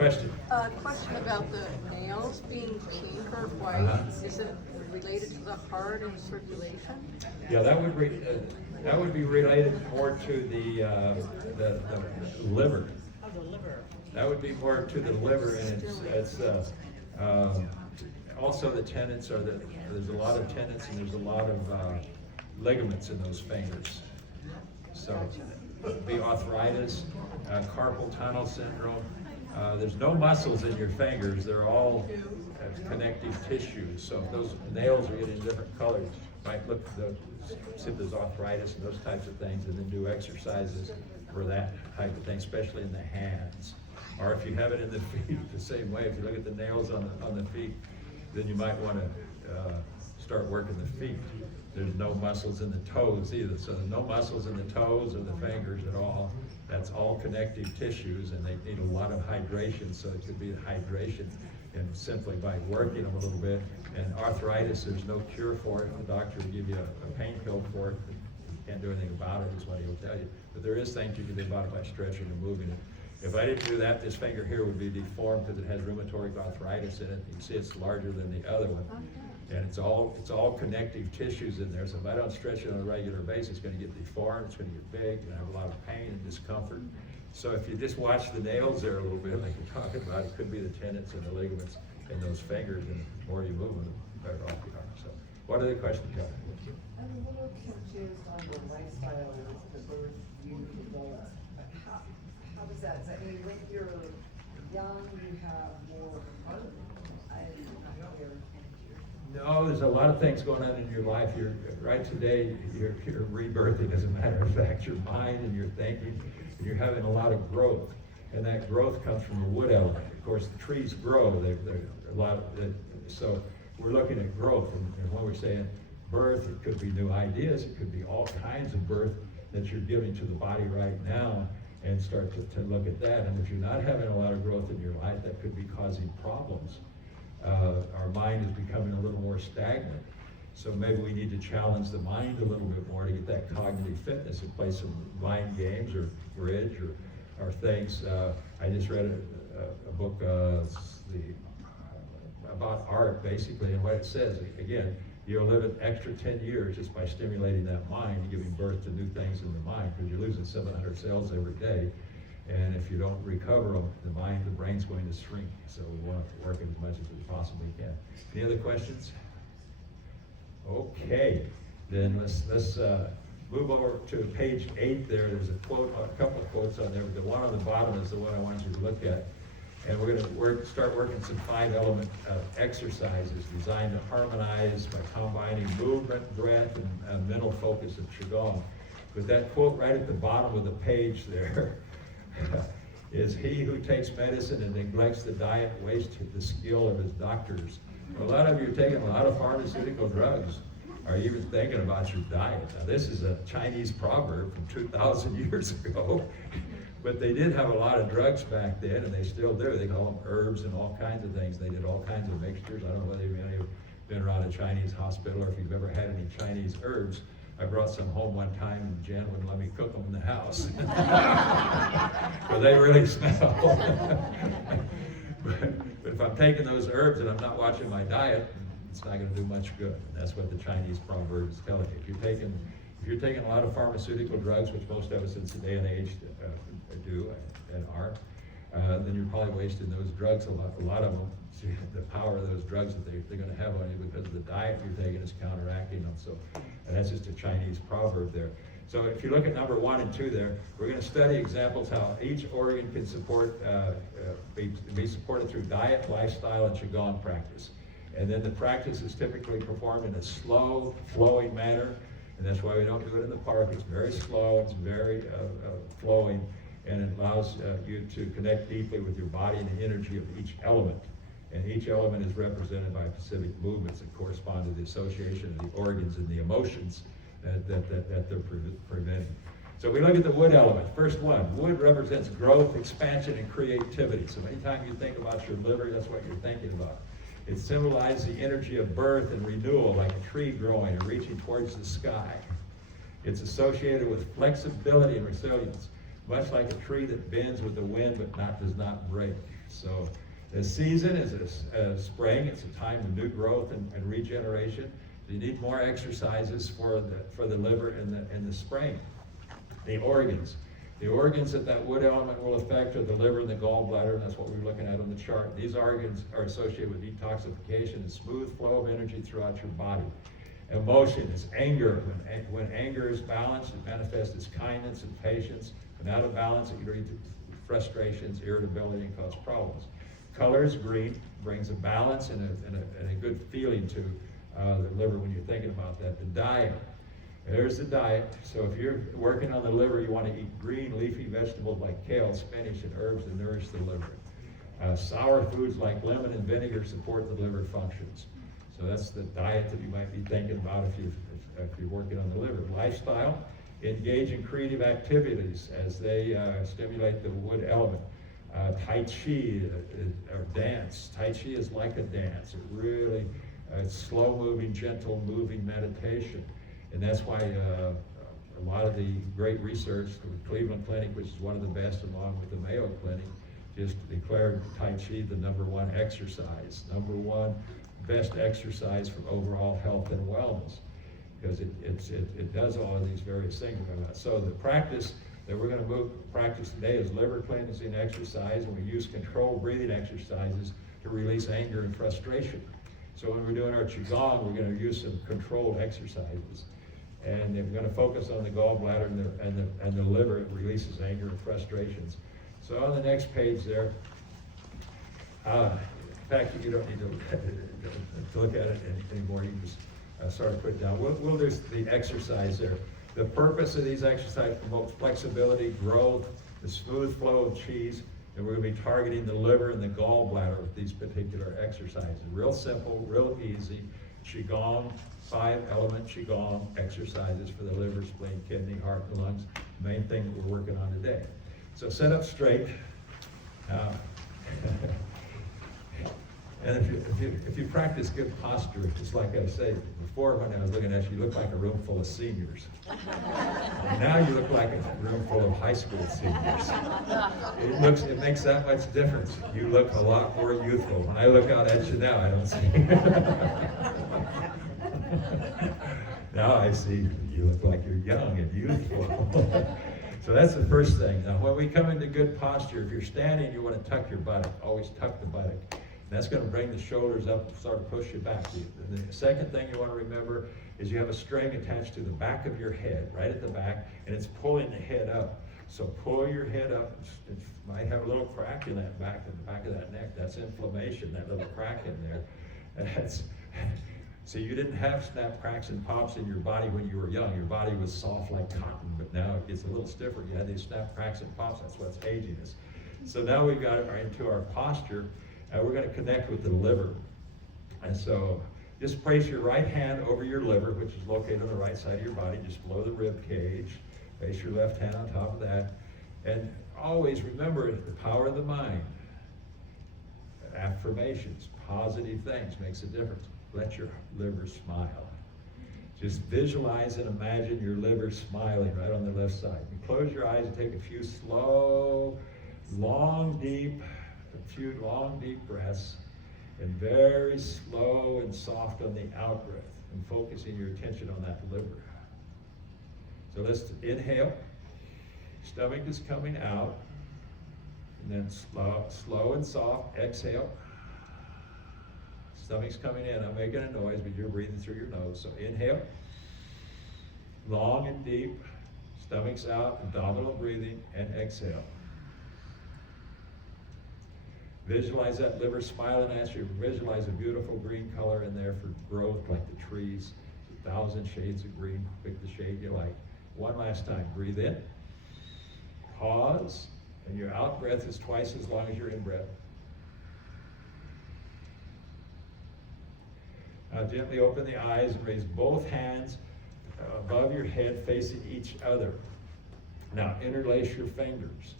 Question? Question about the nails being pink or white. Is it related to the heart and circulation? Yeah, that would be related more to the liver. Oh, the liver. That would be more to the liver, and it's also the tendons are there's a lot of tendons and there's a lot of ligaments in those fingers. So it would be arthritis, carpal tunnel syndrome. There's no muscles in your fingers; they're all connective tissues. So if those nails are getting different colors, you might look see if there's arthritis and those types of things, and then do exercises for that type of thing, especially in the hands. Or if you have it in the feet, the same way. If you look at the nails on the feet, then you might want to start working the feet. There's no muscles in the toes either, so there's no muscles in the toes or the fingers at all. That's all connective tissues, and they need a lot of hydration, so it could be hydration, and simply by working them a little bit. And arthritis, there's no cure for it. The doctor will give you a pain pill for it. You can't do anything about it, is what he'll tell you. But there is things you can do about it by stretching and moving it. If I didn't do that, this finger here would be deformed because it has rheumatoid arthritis in it. You can see it's larger than the other one. And it's all connective tissues in there. So if I don't stretch it on a regular basis, it's going to get deformed, it's going to get big, and have a lot of pain and discomfort. So if you just watch the nails there a little bit, like you're talking about, it could be the tendons and the ligaments in those fingers, and the more you move them, the better off you are. So what other questions, John? I'm a little confused on the lifestyle with the birth, youth, adult. How does that, mean when you're young, you have more, No, there's a lot of things going on in your life. Right today, you're rebirthing, as a matter of fact, your mind and your thinking, and you're having a lot of growth. And that growth comes from the wood element. Of course, the trees grow. So we're looking at growth, and when we're saying birth, it could be new ideas, it could be all kinds of birth that you're giving to the body right now, and start to look at that. And if you're not having a lot of growth in your life, that could be causing problems. Our mind is becoming a little more stagnant. So maybe we need to challenge the mind a little bit more to get that cognitive fitness and play some mind games or bridge or things. I just read a book about art, basically, and what it says, again, you'll live an extra 10 years just by stimulating that mind and giving birth to new things in the mind, because you're losing 700 cells every day. And if you don't recover them, the brain's going to shrink. So we want to work as much as we possibly can. Any other questions? Okay, then let's move over to page 8 there. There's a quote, a couple of quotes on there, but the one on the bottom is the one I want you to look at. And we're going to start working some 5-element exercises designed to harmonize by combining movement, breath, and mental focus of Qigong. But that quote right at the bottom of the page there, is he who takes medicine and neglects the diet wastes the skill of his doctors. A lot of you are taking a lot of pharmaceutical drugs, or even thinking about your diet. Now this is a Chinese proverb from 2,000 years ago, but they did have a lot of drugs back then, and they still do. They call them herbs and all kinds of things. They did all kinds of mixtures. I don't know whether you've been around a Chinese hospital or if you've ever had any Chinese herbs. I brought some home one time, and Jen wouldn't let me cook them in the house. But they really smell. but if I'm taking those herbs and I'm not watching my diet, it's not going to do much good. And that's what the Chinese proverb is telling you. If you're taking a lot of pharmaceutical drugs, which most of us in today and age do and are, then you're probably wasting those drugs a lot of them. The power of those drugs that they're going to have on you because of the diet you're taking is counteracting them. So and that's just a Chinese proverb there. So if you look at number 1 and 2 there, we're going to study examples how each organ can be supported through diet, lifestyle, and Qigong practice. And then the practice is typically performed in a slow, flowing manner, and that's why we don't do it in the park. It's very slow, it's very flowing, and it allows you to connect deeply with your body and the energy of each element. And each element is represented by specific movements that correspond to the association of the organs and the emotions that they're preventing. So we look at the wood element. First one, wood represents growth, expansion, and creativity. So anytime you think about your liver, that's what you're thinking about. It symbolizes the energy of birth and renewal, like a tree growing and reaching towards the sky. It's associated with flexibility and resilience. much like a tree that bends with the wind but does not break. So the season is a spring. It's a time of new growth and regeneration. So you need more exercises for the liver in the spring. The organs. The organs that wood element will affect are the liver and the gallbladder, and that's what we're looking at on the chart. These organs are associated with detoxification and smooth flow of energy throughout your body. Emotion is anger. When anger is balanced, it manifests as kindness and patience. When out of balance, it can lead to frustrations, irritability, and cause problems. Color is green, brings a balance and a good feeling to the liver when you're thinking about that. The diet. There's the diet. So if you're working on the liver, you want to eat green leafy vegetables like kale, spinach, and herbs to nourish the liver. Sour foods like lemon and vinegar support the liver functions. So that's the diet that you might be thinking about if you're working on the liver. Lifestyle, engage in creative activities as they stimulate the wood element. Tai Chi or dance. Tai Chi is like a dance. It really, it's slow moving, gentle moving meditation. And that's why a lot of the great research, the Cleveland Clinic, which is one of the best along with the Mayo Clinic, just declared Tai Chi the #1 exercise, #1 best exercise for overall health and wellness, because it does all of these various things. So the practice that we're going to practice today is liver cleansing exercise, and we use controlled breathing exercises to release anger and frustration. So when we're doing our Qigong, we're going to use some controlled exercises. And if we're going to focus on the gallbladder and the liver, it releases anger and frustrations. So on the next page there, in fact, you don't need to look at it anymore. You can just sort of put it down. We'll do the exercise there. The purpose of these exercises promotes flexibility, growth, the smooth flow of qis, and we're going to be targeting the liver and the gallbladder with these particular exercises. Real simple, real easy. Qigong, 5-element Qigong exercises for the liver, spleen, kidney, heart, and lungs. The main thing that we're working on today. So sit up straight. And if you practice good posture, just like I said before when I was looking at you, you look like a room full of seniors. And now you look like a room full of high school seniors. It makes that much difference. You look a lot more youthful. When I look out at you now, I don't see. Now I see you look like you're young and youthful. So that's the first thing. Now when we come into good posture, if you're standing, you want to tuck your buttock. Always tuck the buttock. That's going to bring the shoulders up and sort of push you back. And the second thing you want to remember is you have a string attached to the back of your head, right at the back, and it's pulling the head up. So pull your head up. It might have a little crack in that back, in the back of that neck. That's inflammation, that little crack in there. So you didn't have snap, cracks, and pops in your body when you were young. Your body was soft like cotton, but now it gets a little stiffer. You had these snap, cracks, and pops. That's what's aging us. So now we've got it into our posture. We're going to connect with the liver. And so just place your right hand over your liver, which is located on the right side of your body, just below the rib cage. Place your left hand on top of that. And always remember the power of the mind. Affirmations, positive things makes a difference. Let your liver smile. Just visualize and imagine your liver smiling right on the left side. And close your eyes and take a few slow, long, deep breaths, and very slow and soft on the out breath, and focusing your attention on that liver. So let's inhale. Stomach is coming out, and then slow and soft, exhale. Stomach's coming in. I'm making a noise, but you're breathing through your nose. So inhale, long and deep, stomach's out, abdominal breathing, and exhale. Visualize that liver smiling at you. Visualize a beautiful green color in there for growth, like the trees. 1,000 shades of green. Pick the shade you like. One last time. Breathe in. Pause. And your out breath is twice as long as your in breath. Now gently open the eyes and raise both hands above your head facing each other. Now interlace your fingers.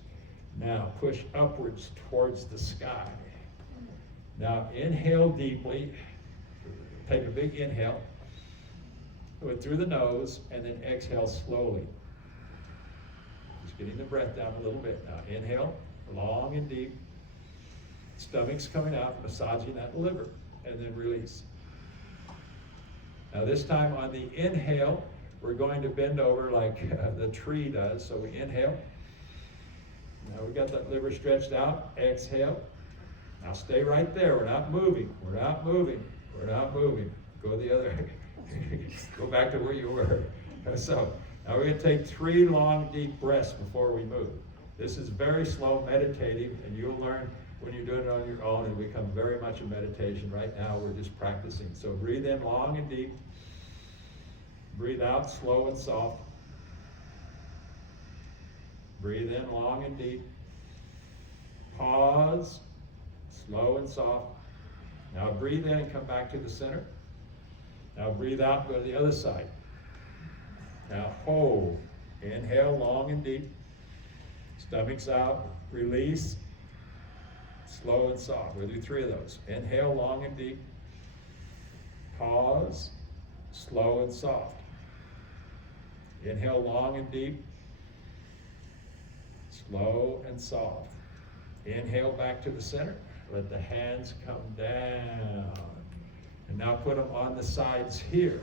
Now push upwards towards the sky. Now inhale deeply. Take a big inhale. Do it through the nose, and then exhale slowly. Just getting the breath down a little bit. Now inhale, long and deep. Stomach's coming out, massaging that liver, and then release. Now this time on the inhale, we're going to bend over like the tree does. So we inhale. Now we got that liver stretched out. Exhale. Now stay right there. We're not moving. We're not moving. We're not moving. Go the other. Go back to where you were. So now we're going to take 3 long, deep breaths before we move. This is very slow meditative, and you'll learn when you're doing it on your own. It'll become very much a meditation. Right now we're just practicing. So breathe in long and deep. Breathe out slow and soft. Breathe in long and deep. Pause, slow and soft. Now breathe in and come back to the center. Now breathe out, go to the other side. Now hold. Inhale long and deep. Stomach's out. Release. Slow and soft. We'll do 3 of those. Inhale long and deep. Pause. Slow and soft. Inhale long and deep. Slow and soft. Inhale back to the center. Let the hands come down. And now put them on the sides here.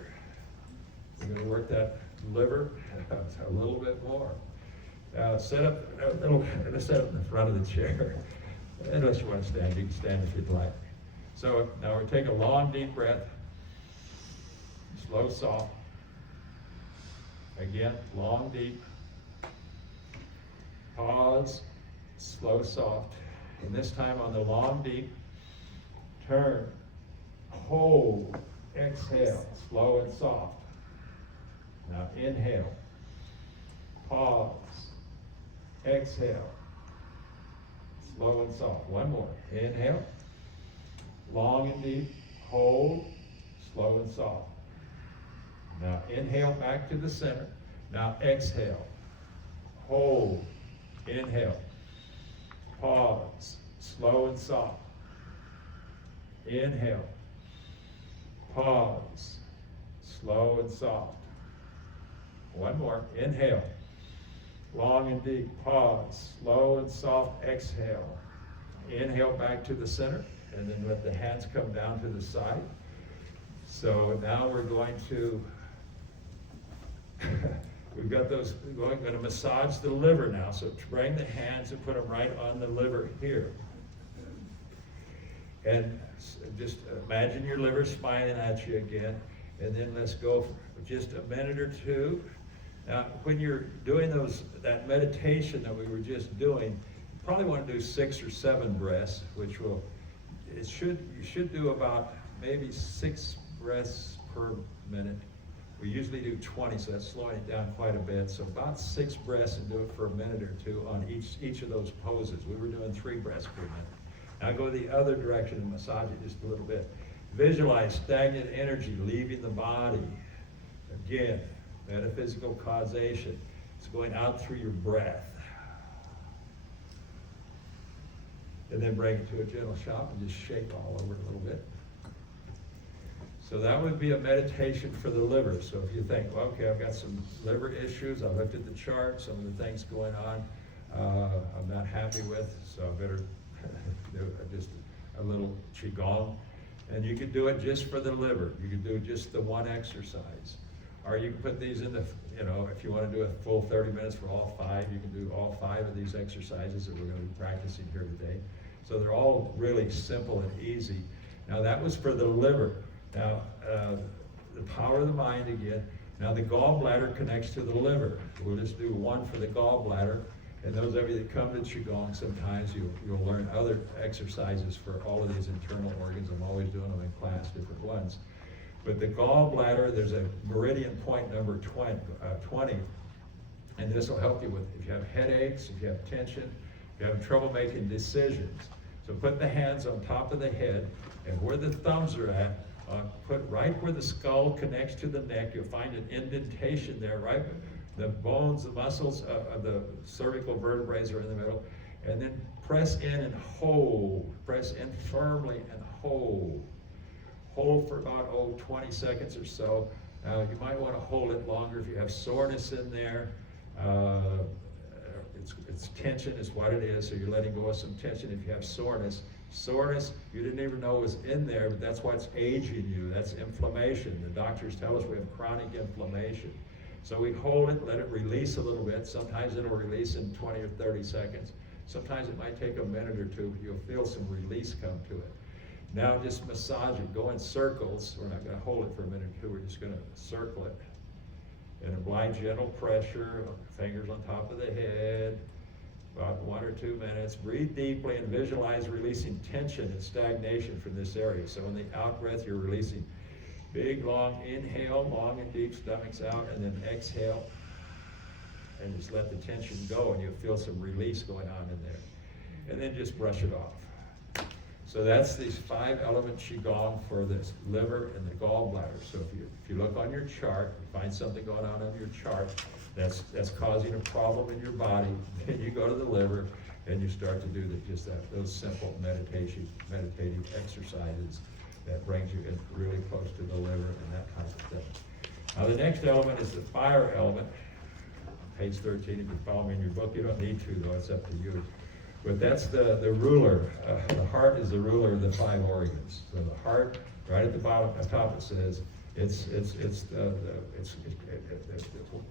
We're going to work that liver a little bit more. Now set up in the front of the chair. Unless you want to stand, you can stand if you'd like. So now we're taking a long deep breath. Slow, soft. Again, long deep. Pause, slow, soft. And this time on the long deep, turn, hold, exhale, slow and soft. Now inhale, pause, exhale, slow and soft. One more. Inhale, long and deep, hold, slow and soft. Now inhale back to the center. Now exhale, hold, inhale, pause, slow and soft. Inhale, pause, slow and soft. One more. Inhale, long and deep, pause, slow and soft. Exhale. Inhale back to the center, and then let the hands come down to the side. So now we're going to we've got those going to massage the liver now. So bring the hands and put them right on the liver here. And just imagine your liver smiling at you again. And then let's go for just a minute or 2. Now, when you're doing that meditation that we were just doing, you probably want to do 6 or 7 breaths, which you should do about maybe 6 breaths per minute. We usually do 20, so that's slowing it down quite a bit. So about 6 breaths and do it for a minute or 2 on each of those poses. We were doing 3 breaths per minute. Now go the other direction and massage it just a little bit. Visualize stagnant energy leaving the body. Again, metaphysical causation. It's going out through your breath. And then bring it to a gentle stop and just shake all over it a little bit. So that would be a meditation for the liver. So if you think, well, okay, I've got some liver issues, I looked at the chart, some of the things going on I'm not happy with, so I better do just a little Qigong. And you could do it just for the liver. You could do just the one exercise. Or you can put these in the, if you want to do a full 30 minutes for all 5, you can do all 5 of these exercises that we're going to be practicing here today. So they're all really simple and easy. Now that was for the liver. Now, the power of the mind again. Now the gallbladder connects to the liver. We'll just do one for the gallbladder. And those of you that come to Qigong, sometimes you'll learn other exercises for all of these internal organs. I'm always doing them in class, different ones. But the gallbladder, there's a meridian point number 20. And this will help you with if you have headaches, if you have tension, if you have trouble making decisions. So put the hands on top of the head, and where the thumbs are at, put right where the skull connects to the neck. You'll find an indentation there, right? The bones, the muscles of the cervical vertebrae are in the middle. And then press in and hold. Press in firmly and hold. Hold for about, 20 seconds or so. You might want to hold it longer if you have soreness in there, it's tension is what it is, so you're letting go of some tension. If you have soreness, you didn't even know was in there, but that's what's aging you. That's inflammation. The doctors tell us we have chronic inflammation. So we hold it, let it release a little bit. Sometimes it'll release in 20 or 30 seconds. Sometimes it might take a minute or two. You'll feel some release come to it. Now just massage it. Go in circles. We're not going to hold it for a minute or two. We're just going to circle it. And apply gentle pressure, fingers on top of the head, about 1 or 2 minutes. Breathe deeply and visualize releasing tension and stagnation from this area. So in the out breath, you're releasing big, long inhale, long and deep, stomachs out, and then exhale. And just let the tension go, and you'll feel some release going on in there. And then just brush it off. So that's these 5-element Qigong for the liver and the gallbladder. So if you look on your chart, you find something going on your chart that's causing a problem in your body, then you go to the liver and you start to do those simple meditative exercises that brings you in really close to the liver and that kind of thing. Now the next element is the fire element. Page 13, if you follow me in your book, you don't need to though, it's up to you. But that's the ruler. The heart is the ruler of the 5 organs. So the heart, right at the bottom, at the top it says,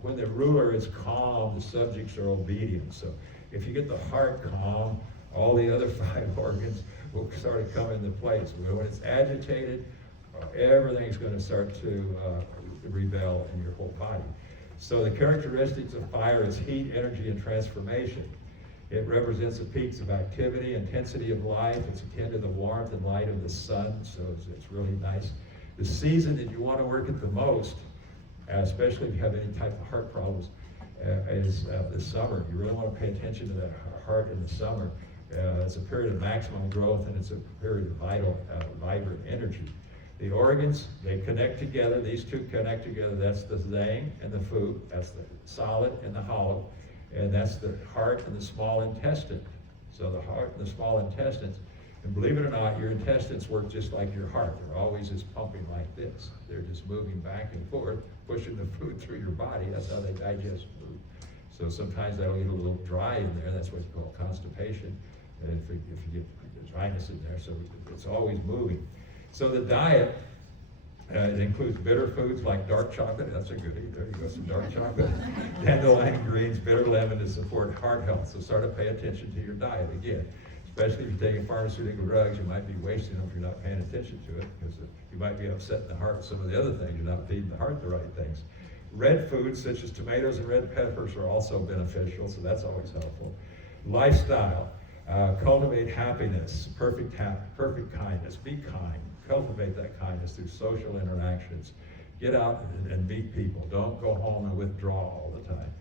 when the ruler is calm, the subjects are obedient. So if you get the heart calm, all the other 5 organs will sort of come into place. When it's agitated, everything's going to start to rebel in your whole body. So the characteristics of fire is heat, energy, and transformation. It represents the peaks of activity, intensity of life. It's akin to the warmth and light of the sun, so it's really nice. The season that you want to work it the most, especially if you have any type of heart problems, is the summer. You really want to pay attention to that heart in the summer. It's a period of maximum growth, and it's a period of vibrant energy. The organs, they connect together. These two connect together. That's the zhang and the fu. That's the solid and the hollow. And that's the heart and the small intestine. So the heart and the small intestines, and believe it or not, your intestines work just like your heart. They're always just pumping like this. They're just moving back and forth, pushing the food through your body. That's how they digest food. So sometimes that'll get a little dry in there. That's what's called constipation. And if you get dryness in there, so it's always moving. So the diet, it includes bitter foods like dark chocolate. That's a goodie. There you go, some dark chocolate. Dandelion greens, bitter lemon to support heart health. So start to pay attention to your diet again. Especially if you're taking pharmaceutical drugs, you might be wasting them if you're not paying attention to it, because you might be upsetting the heart with some of the other things. You're not feeding the heart the right things. Red foods such as tomatoes and red peppers are also beneficial, so that's always helpful. Lifestyle, cultivate happiness, perfect kindness. Be kind. Cultivate that kindness through social interactions. Get out and meet people. Don't go home and withdraw all the time.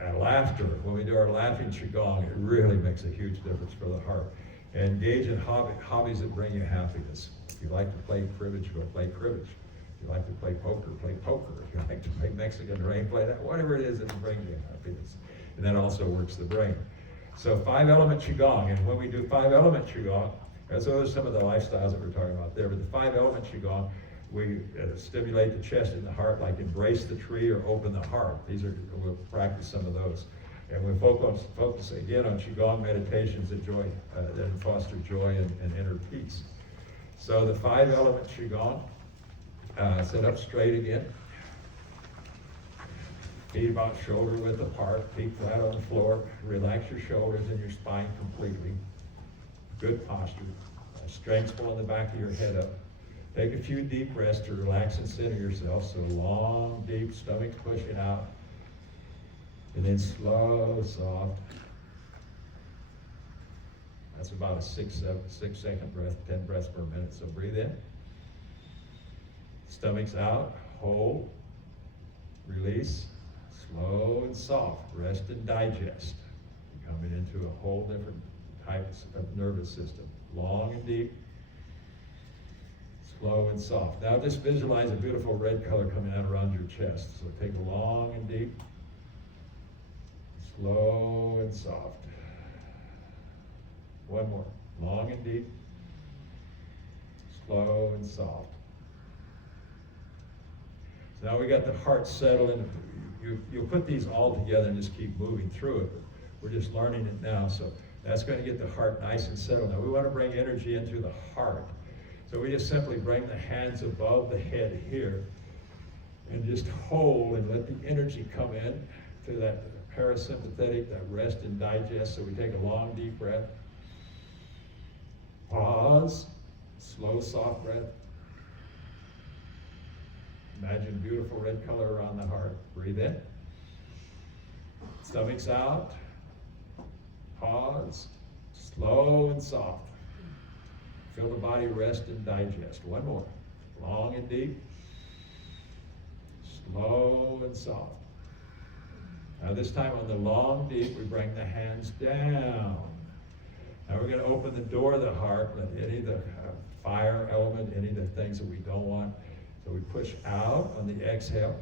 And laughter, when we do our laughing Qigong, it really makes a huge difference for the heart. And engage in hobbies that bring you happiness. If you like to play cribbage, go play cribbage. If you like to play poker, play poker. If you like to play Mexican rain, play that. Whatever it is that brings you happiness. And that also works the brain. So 5-element Qigong, and when we do 5-element Qigong, so those are some of the lifestyles that we're talking about there. But the 5-element Qigong, we stimulate the chest and the heart, like embrace the tree or open the heart. We'll practice some of those. And we focus again on Qigong meditations that foster joy and inner peace. So the 5-element Qigong, sit up straight again. Feet about shoulder width apart, feet flat on the floor. Relax your shoulders and your spine completely. Good posture. Strength pulling the back of your head up. Take a few deep breaths to relax and center yourself. So long, deep, stomach pushing out. And then slow, soft. That's about a 6-second breath, 10 breaths per minute. So breathe in. Stomach's out. Hold. Release. Slow and soft. Rest and digest. You're coming into a whole different types of nervous system. Long and deep, slow and soft. Now just visualize a beautiful red color coming out around your chest. So take a long and deep, slow and soft. One more. Long and deep, slow and soft. So now we got the heart settled in. You'll put these all together and just keep moving through it. We're just learning it now, so that's going to get the heart nice and settled. Now we want to bring energy into the heart. So we just simply bring the hands above the head here and just hold and let the energy come in to that parasympathetic, that rest and digest. So we take a long, deep breath. Pause. Slow, soft breath. Imagine beautiful red color around the heart. Breathe in. Stomach's out. Pause. Slow and soft. Feel the body rest and digest. One more. Long and deep. Slow and soft. Now this time on the long, deep, we bring the hands down. Now we're going to open the door of the heart, let any of the fire element, any of the things that we don't want. So we push out on the exhale.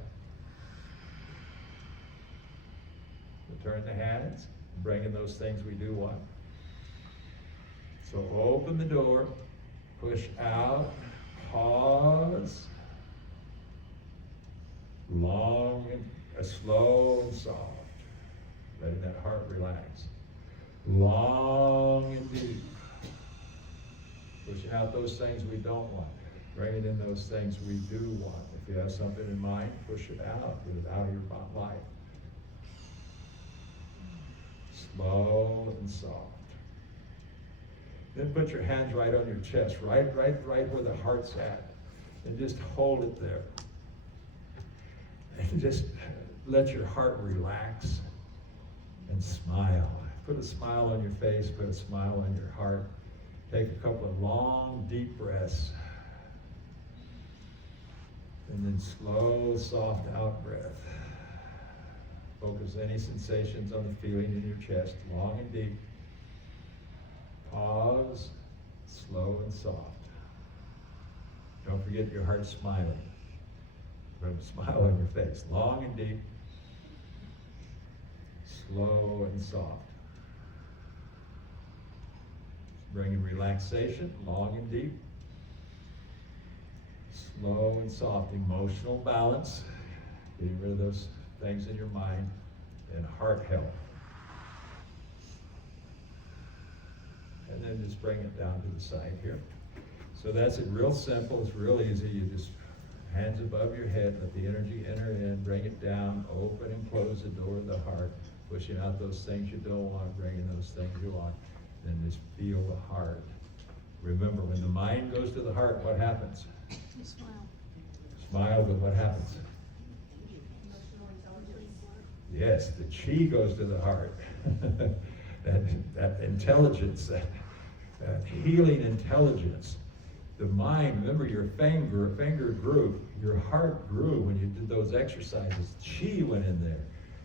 Return the hands, bring in those things we do want. So open the door, push out, pause. Long and slow and soft. Letting that heart relax. Long and deep. Pushing out those things we don't want. Bringing in those things we do want. If you have something in mind, push it out. Get it out of your life. Slow and soft. Then put your hands right on your chest, right where the heart's at. And just hold it there. And just let your heart relax and smile. Put a smile on your face, put a smile on your heart. Take a couple of long, deep breaths. And then slow, soft out breath. Focus any sensations on the feeling in your chest, long and deep. Pause, slow and soft. Don't forget your heart smiling. Put a smile on your face, long and deep, slow and soft. Bring in relaxation, long and deep, slow and soft. Emotional balance, getting rid of those things in your mind, and heart health. And then just bring it down to the side here. So that's it, real simple, it's real easy. You just hands above your head, let the energy enter in, bring it down, open and close the door of the heart, pushing out those things you don't want, bringing those things you want, and just feel the heart. Remember, when the mind goes to the heart, what happens? You smile. Smile, but what happens? Yes, the chi goes to the heart. that intelligence, that healing intelligence. The mind, remember your finger grew, your heart grew when you did those exercises. Chi went in there.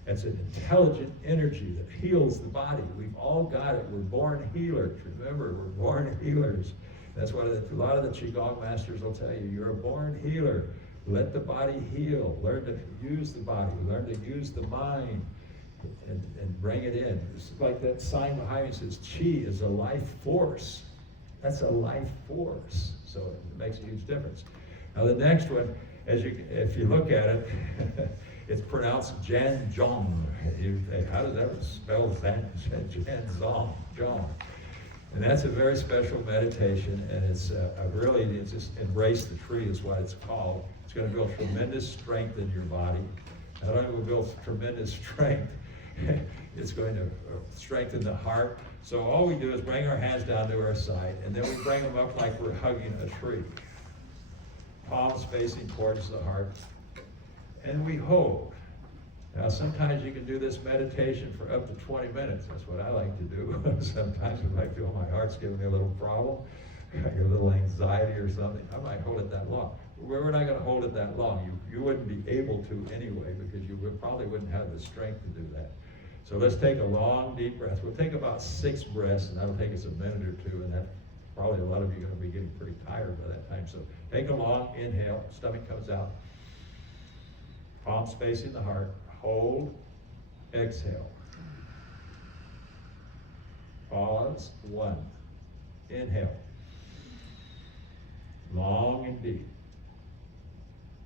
It's an intelligent energy that heals the body. We've all got it. We're born healers. Remember, we're born healers. That's what a lot of the Qigong masters will tell you. You're a born healer. Let the body heal. Learn to use the body. Learn to use the mind and bring it in. It's like that sign behind me says, Qi is a life force. That's a life force. So it makes a huge difference. Now the next one, if you look at it, it's pronounced Jan Zhong. How does that spell that? Jan Zhong. And that's a very special meditation, and it's just embrace the tree is what it's called. It's going to build tremendous strength in your body. Not only will it build tremendous strength, it's going to strengthen the heart. So all we do is bring our hands down to our side, and then we bring them up like we're hugging a tree. Palms facing towards the heart, and we hold. Now sometimes you can do this meditation for up to 20 minutes. That's what I like to do. Sometimes if I feel my heart's giving me a little problem, I get a little anxiety or something, I might hold it that long. We're not going to hold it that long. You wouldn't be able to anyway, because you probably wouldn't have the strength to do that. So let's take a long, deep breath. We'll take about 6 breaths, and that'll take us a minute or two, and that probably a lot of you are going to be getting pretty tired by that time. So take a long inhale, stomach comes out, palms facing the heart, hold, exhale. Pause, 1. Inhale. Long and deep.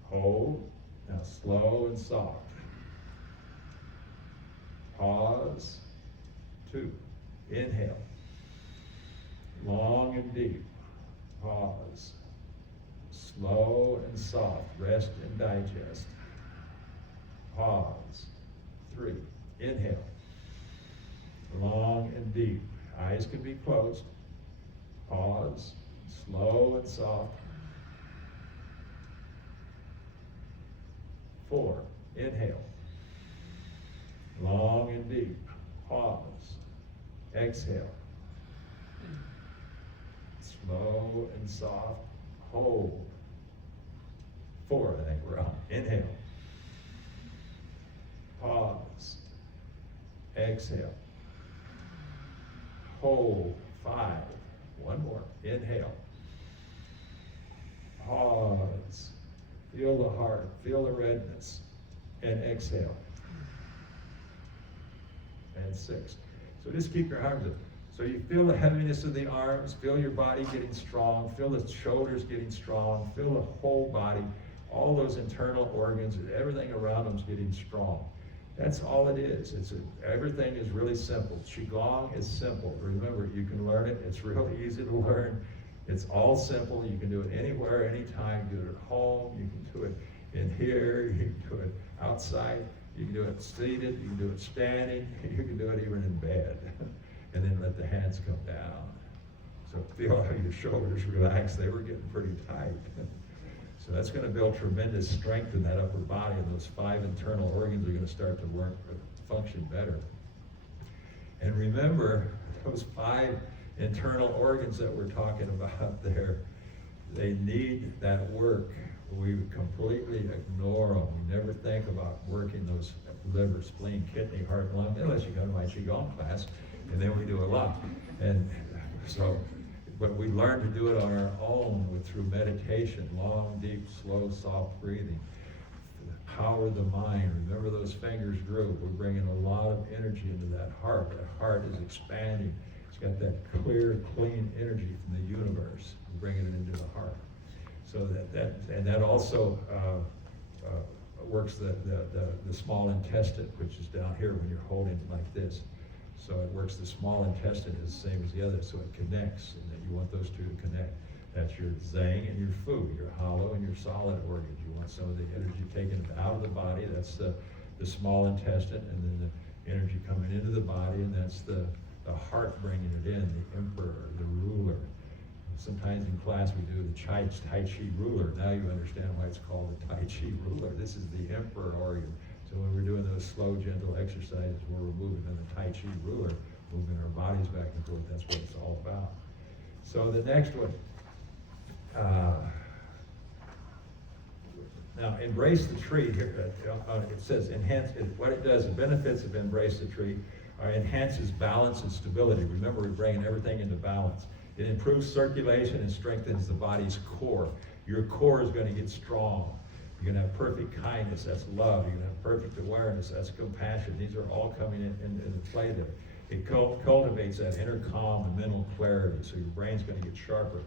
Hold, now slow and soft. Pause, 2. Inhale. Long and deep. Pause. Slow and soft. Rest and digest. Pause. 3. Inhale. Long and deep. Eyes can be closed. Pause. Slow and soft. 4. Inhale. Long and deep. Pause. Exhale. Slow and soft. Hold. 4, I think we're on. Inhale. Pause. Exhale. Hold. 5. One more. Inhale. Pause. Feel the heart. Feel the redness. And exhale. And 6. So just keep your arms up. So you feel the heaviness of the arms, feel your body getting strong, feel the shoulders getting strong, feel the whole body, all those internal organs, everything around them is getting strong. That's all it is. Everything is really simple. Qigong is simple. Remember, you can learn it. It's really easy to learn. It's all simple. You can do it anywhere, anytime. You do it at home. You can do it in here. You can do it outside. You can do it seated. You can do it standing. You can do it even in bed. And then let the hands come down. So feel how your shoulders relax. They were getting pretty tight. So that's going to build tremendous strength in that upper body, and those 5 internal organs are going to start to work, function better. And remember, those 5 internal organs that we're talking about there, they need that work. We completely ignore them. We never think about working those liver, spleen, kidney, heart, lung, unless you go to my Qigong class, and then we do a lot. And so, but we learn to do it on our own through meditation, long, deep, slow, soft breathing. Power the mind. Remember those fingers grew. We're bringing a lot of energy into that heart. That heart is expanding. It's got that clear, clean energy from the universe. We're bringing it into the heart. So that also works the small intestine, which is down here when you're holding it like this. So it works, the small intestine is the same as the other, so it connects, and then you want those two to connect. That's your zang and your fu, your hollow and your solid organs. You want some of the energy taken out of the body, that's the small intestine, and then the energy coming into the body, and that's the heart bringing it in, the emperor, the ruler. Sometimes in class we do the Tai Chi ruler. Now you understand why it's called the Tai Chi ruler. This is the emperor organ. So when we're doing those slow, gentle exercises, we're moving in the Tai Chi ruler, moving our bodies back and forth. That's what it's all about. So the next one. Now, embrace the tree here. It says enhance. What it does, the benefits of embrace the tree are enhances balance and stability. Remember, we're bringing everything into balance. It improves circulation and strengthens the body's core. Your core is going to get strong. You're going to have perfect kindness, that's love. You're going to have perfect awareness, that's compassion. These are all coming into play there. It cultivates that inner calm and mental clarity, so your brain's going to get sharper.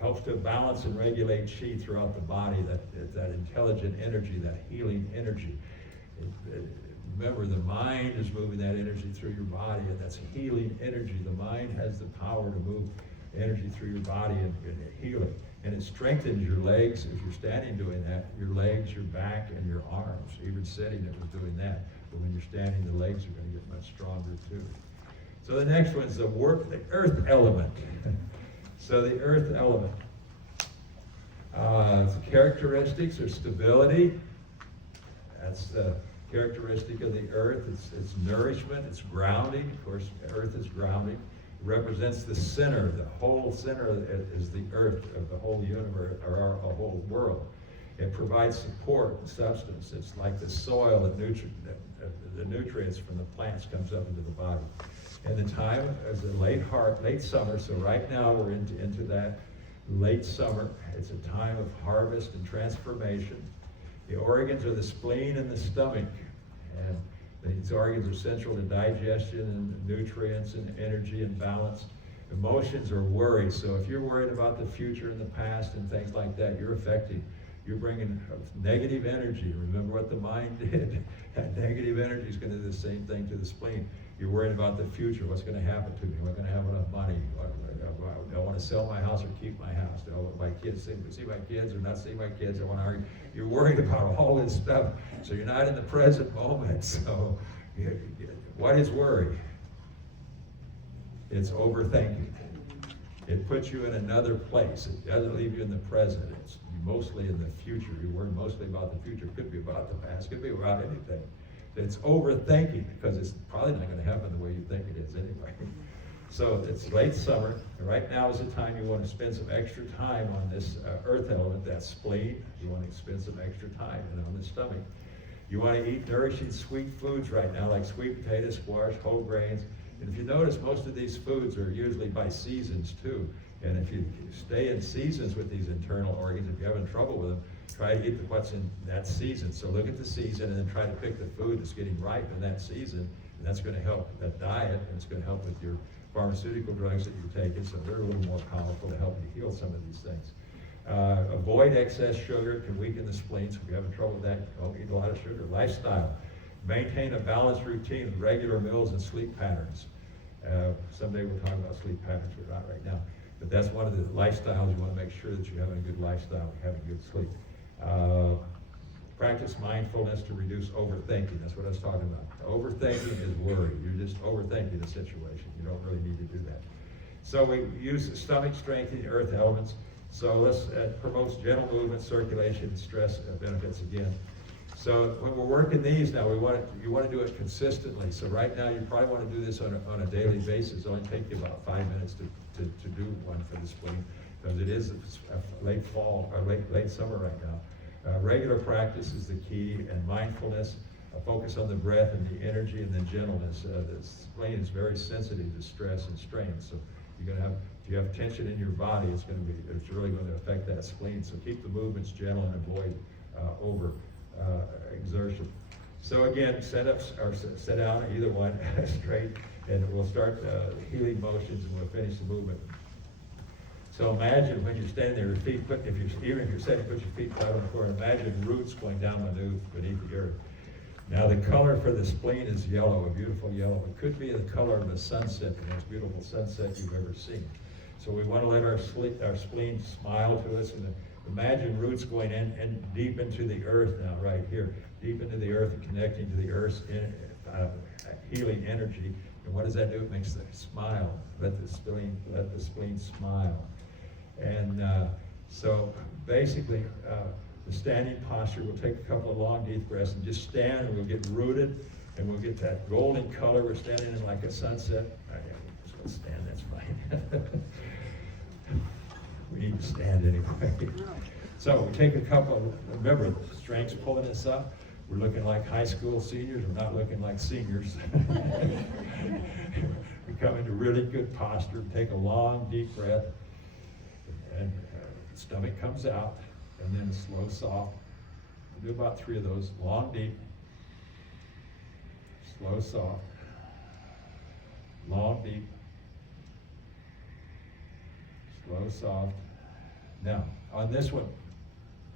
Helps to balance and regulate qi throughout the body, that intelligent energy, that healing energy. Remember, the mind is moving that energy through your body, and that's healing energy. The mind has the power to move energy through your body and heal it. And it strengthens your legs. If you're standing doing that, your legs, your back, and your arms. Even sitting, it was doing that. But when you're standing, the legs are going to get much stronger too. So the next one is the earth element. So the earth element. The characteristics are stability. That's the characteristic of the earth. It's nourishment, it's grounding. Of course, earth is grounding. It represents the center. The whole center is the earth of the whole universe, or our whole world. It provides support and substance. It's like the soil, the nutrients from the plants comes up into the body. And the time is the late summer, so right now we're into that late summer. It's a time of harvest and transformation. The organs are the spleen and the stomach, and these organs are central to digestion and nutrients and energy and balance. Emotions are worry, so if you're worried about the future and the past and things like that, you're bringing negative energy. Remember what the mind did. That negative energy is going to do the same thing to the spleen. You're worried about the future. What's going to happen to me? Am I going to have enough money? Do I want to sell my house or keep my house? Do I want my kids see my kids or not see my kids? I want to argue. You're worried about all this stuff, so you're not in the present moment. So, what is worry? It's overthinking. It puts you in another place. It doesn't leave you in the present. It's mostly in the future. You're worried mostly about the future. It could be about the past. It could be about anything. It's overthinking because it's probably not going to happen the way you think it is anyway. So it's late summer, and right now is the time you want to spend some extra time on this earth element, that spleen. You want to spend some extra time on the stomach. You want to eat nourishing sweet foods right now, like sweet potatoes, squash, whole grains. And if you notice, most of these foods are usually by seasons too. And if you stay in seasons with these internal organs, if you're having trouble with them, try to eat what's in that season. So look at the season and then try to pick the food that's getting ripe in that season. And that's going to help that diet, and it's going to help with your pharmaceutical drugs that you're taking, so they're a little more powerful to help you heal some of these things. Avoid excess sugar. It can weaken the spleen, so if you're having trouble with that, don't eat a lot of sugar. Lifestyle. Maintain a balanced routine with regular meals and sleep patterns. Someday we'll talk about sleep patterns, we're not right now. But that's one of the lifestyles. You want to make sure that you're having a good lifestyle, having good sleep. Practice mindfulness to reduce overthinking. That's what I was talking about. Overthinking is worry. You're just overthinking the situation. You don't really need to do that. So we use the stomach strengthening earth elements. So let's promotes gentle movement, circulation, and stress benefits again. So when we're working these now, you want to do it consistently. So right now, you probably want to do this on a daily basis. It'll only take you about 5 minutes to do one for the spleen, because it is a late fall or late summer right now. Regular practice is the key, and mindfulness, focus on the breath and the energy and the gentleness. The spleen is very sensitive to stress and strain. So you're going to have, if you have tension in your body, it's really going to affect that spleen. So keep the movements gentle and avoid over exertion. So again, sit down, either one, straight, and we'll start healing motions, and we'll finish the movement. So imagine when you're standing there, your feet even if you're sitting, put your feet flat on the floor, and imagine roots going down beneath the earth. Now the color for the spleen is yellow, a beautiful yellow. It could be the color of a sunset, the most beautiful sunset you've ever seen. So we want to let our spleen smile to us, and imagine roots going in deep into the earth now, right here, deep into the earth and connecting to the earth's healing energy. And what does that do? It makes them smile. Let the spleen smile. And so basically, the standing posture, we'll take a couple of long deep breaths and just stand, and we'll get rooted, and we'll get that golden color. We're standing in like a sunset. Just gonna stand, that's fine. We need to stand anyway. So we take a couple, remember, strength's pulling us up. We're looking like high school seniors. We're not looking like seniors. We come into really good posture, take a long, deep breath, and stomach comes out, and then slow, soft. We'll do about 3 of those. Long, deep, slow, soft, long, deep, slow, soft. Now, on this one,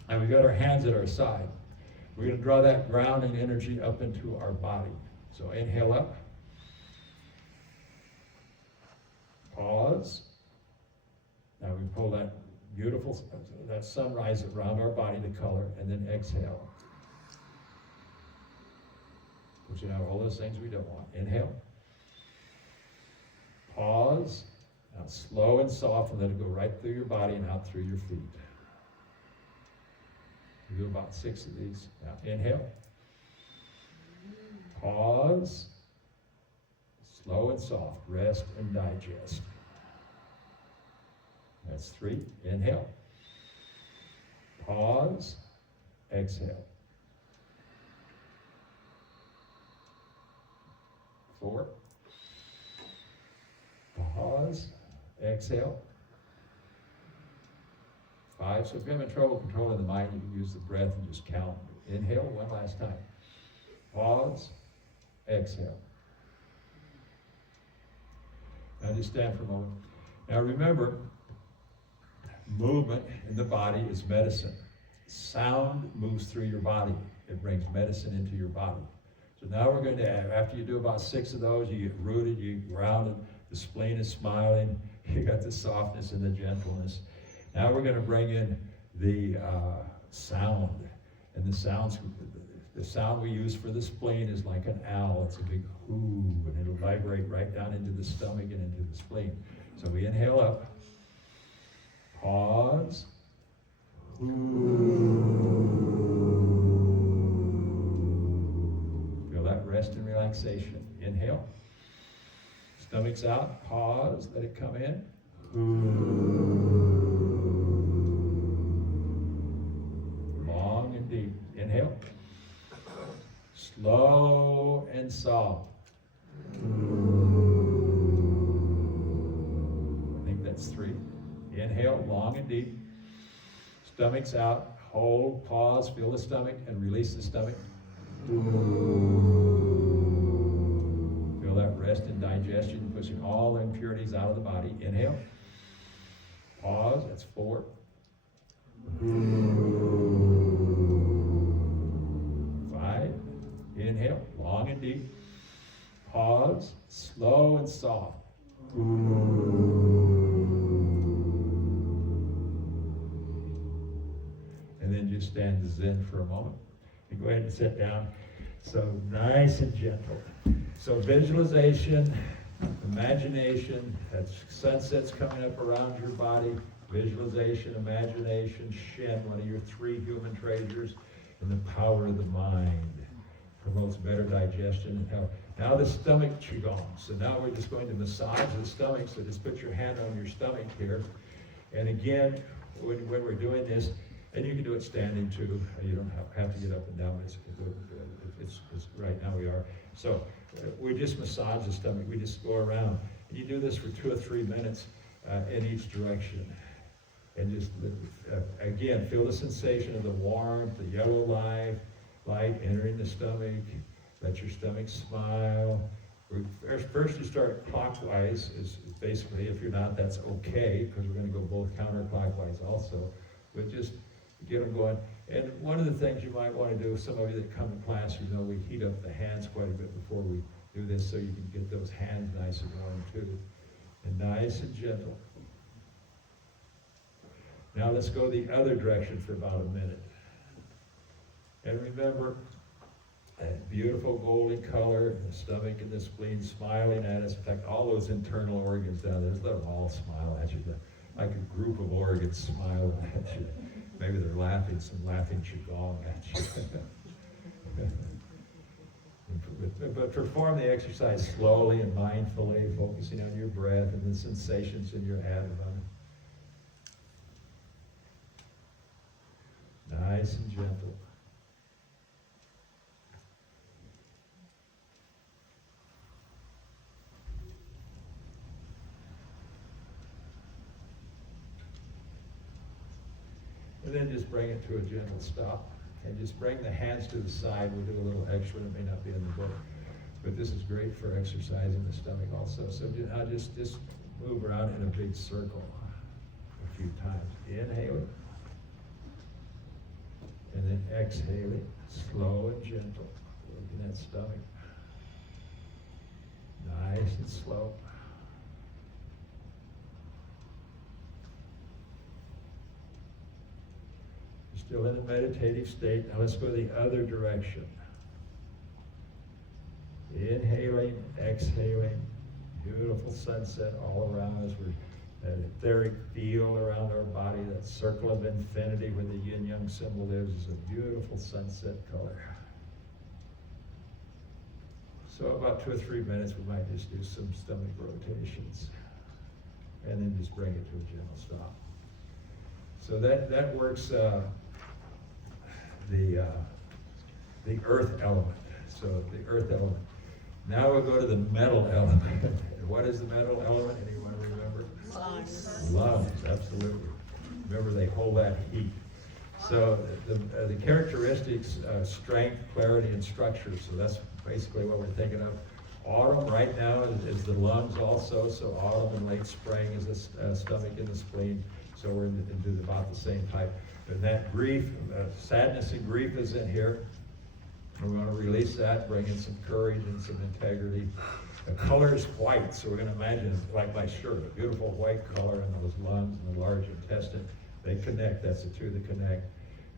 and we got our hands at our side. We're going to draw that grounding energy up into our body. So inhale up. Pause. Now we pull that beautiful, that sunrise around our body to color, and then exhale. Pushing out all those things we don't want. Inhale. Pause. Now slow and soft, and let it go right through your body and out through your feet. We do about 6 of these. Now inhale. Pause. Slow and soft. Rest and digest. That's 3. Inhale. Pause. Exhale. 4. Pause. Exhale. 5. So if you're having trouble controlling the mind, you can use the breath and just count. Inhale one last time. Pause. Exhale. Now just stand for a moment. Now remember, movement in the body is medicine. Sound moves through your body. It brings medicine into your body. So now we're going to, after you do about 6 of those, you get rooted, you get grounded, the spleen is smiling, you got the softness and the gentleness. Now we're going to bring in the sound. And the sound we use for the spleen is like an owl. It's a big hoo, and it'll vibrate right down into the stomach and into the spleen. So we inhale up, pause, feel that rest and relaxation. Inhale, stomach's out, pause, let it come in. Long and deep. Inhale. Slow and soft. I think that's 3. Inhale, long and deep. Stomach's out. Hold, pause, feel the stomach, and release the stomach. Feel that rest and digestion, pushing all the impurities out of the body. Inhale. Pause, that's 4. 5. Inhale, long and deep. Pause, slow and soft. And then just stand Zen for a moment. And go ahead and sit down. So nice and gentle. So visualization, imagination, that's sunsets coming up around your body. Visualization, imagination, Shen, one of your 3 human treasures, and the power of the mind. Promotes better digestion and health. Now the stomach Qigong. So now we're just going to massage the stomach. So just put your hand on your stomach here. And again, when we're doing this, and you can do it standing too. You don't have to get up and down. It's right now we are. So we just massage the stomach. We just go around. And you do this for 2 or 3 minutes in each direction. And just, again, feel the sensation of the warmth, the yellow light entering the stomach. Let your stomach smile. First you start clockwise, is basically, if you're not, that's okay, because we're going to go both counterclockwise also. But just get them going. And one of the things you might want to do, some of you that come to class, you know we heat up the hands quite a bit before we do this, so you can get those hands nice and warm too. And nice and gentle. Now let's go the other direction for about a minute. And remember, that beautiful golden color, the stomach and the spleen smiling at us. In fact, all those internal organs down there, let them all smile at you. Like a group of organs smiling at you. Maybe they're laughing, some laughing Qigong at you. But perform the exercise slowly and mindfully, focusing on your breath and the sensations in your abdomen. Nice and gentle. And then just bring it to a gentle stop. And just bring the hands to the side. We'll do a little extra. It may not be in the book. But this is great for exercising the stomach also. So I'll just move around in a big circle a few times. Inhaling. And then exhaling. Slow and gentle. Working that stomach. Nice and slow. Still in a meditative state. Now let's go the other direction. Inhaling, exhaling. Beautiful sunset all around us. We're that etheric feel around our body, that circle of infinity where the yin-yang symbol lives, is a beautiful sunset color. So about 2 or 3 minutes, we might just do some stomach rotations. And then just bring it to a gentle stop. So that works the earth element. So the earth element. Now we'll go to the metal element. And what is the metal element? Anyone remember? Lungs. Lungs, absolutely. Remember, they hold that heat. So the characteristics, strength, clarity, and structure. So that's basically what we're thinking of. Autumn right now is the lungs also. So autumn and late spring is the stomach and the spleen. So we're into about the same type. And that grief, sadness and grief is in here. And we want to release that, bring in some courage and some integrity. The color is white, so we're going to imagine, like my shirt, a beautiful white color in those lungs and the large intestine. They connect, that's the two that connect.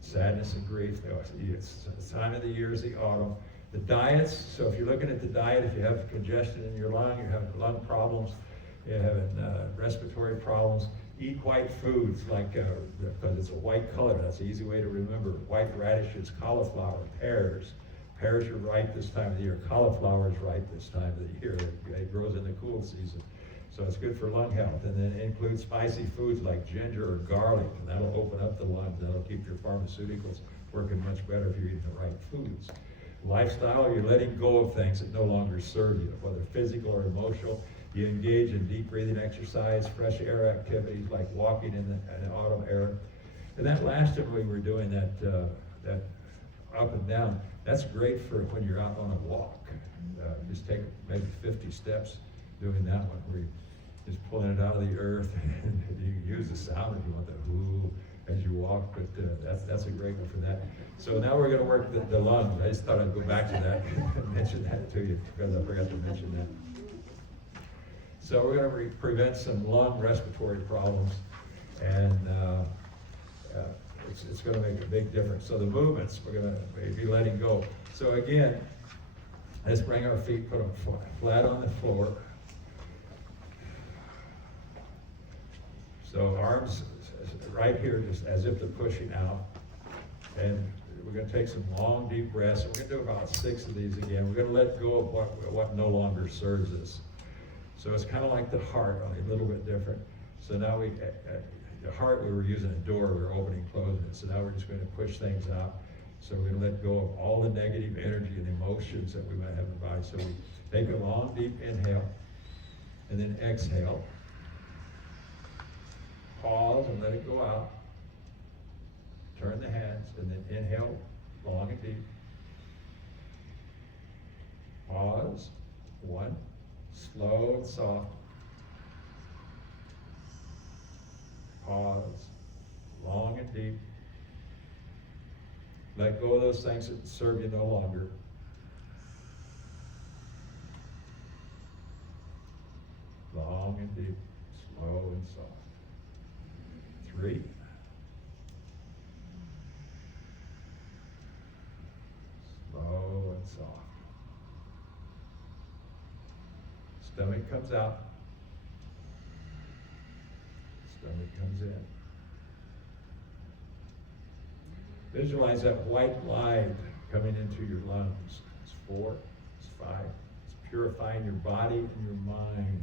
Sadness and grief, it's the time of the year is the autumn. The diets, so if you're looking at the diet, if you have congestion in your lung, you have lung problems, you're having respiratory problems, eat white foods, like, because it's a white color, that's the easy way to remember. White radishes, cauliflower, pears. Pears are ripe this time of the year. Cauliflower is ripe this time of the year. It grows in the cool season. So it's good for lung health. And then include spicy foods like ginger or garlic, and that'll open up the lungs. That'll keep your pharmaceuticals working much better if you're eating the right foods. Lifestyle, you're letting go of things that no longer serve you, whether physical or emotional. You engage in deep breathing exercise, fresh air activities like walking in the autumn air. And that last one we were doing, that up and down, that's great for when you're out on a walk. Just take maybe 50 steps doing that one, where you're just pulling it out of the earth. And you can use the sound if you want, the whoo as you walk, but that's a great one for that. So now we're going to work the lungs. I just thought I'd go back to that and mention that to you, because I forgot to mention that. So we're going to prevent some lung respiratory problems, and it's going to make a big difference. So the movements, we're going to be letting go. So again, let's bring our feet, put them flat on the floor. So arms right here, just as if they're pushing out. And we're going to take some long, deep breaths. We're going to do about 6 of these again. We're going to let go of what no longer serves us. So it's kind of like the heart, only a little bit different. So now the heart, we were using a door, we were opening, closing it. So now we're just going to push things out. So we're going to let go of all the negative energy and emotions that we might have in the body. So we take a long, deep inhale, and then exhale. Pause and let it go out. Turn the hands, and then inhale long and deep. Pause. 1. Slow and soft. Pause. Long and deep. Let go of those things that serve you no longer. Long and deep. Slow and soft. 3. Slow and soft. Stomach comes out. Stomach comes in. Visualize that white light coming into your lungs. It's 4, it's 5. It's purifying your body and your mind.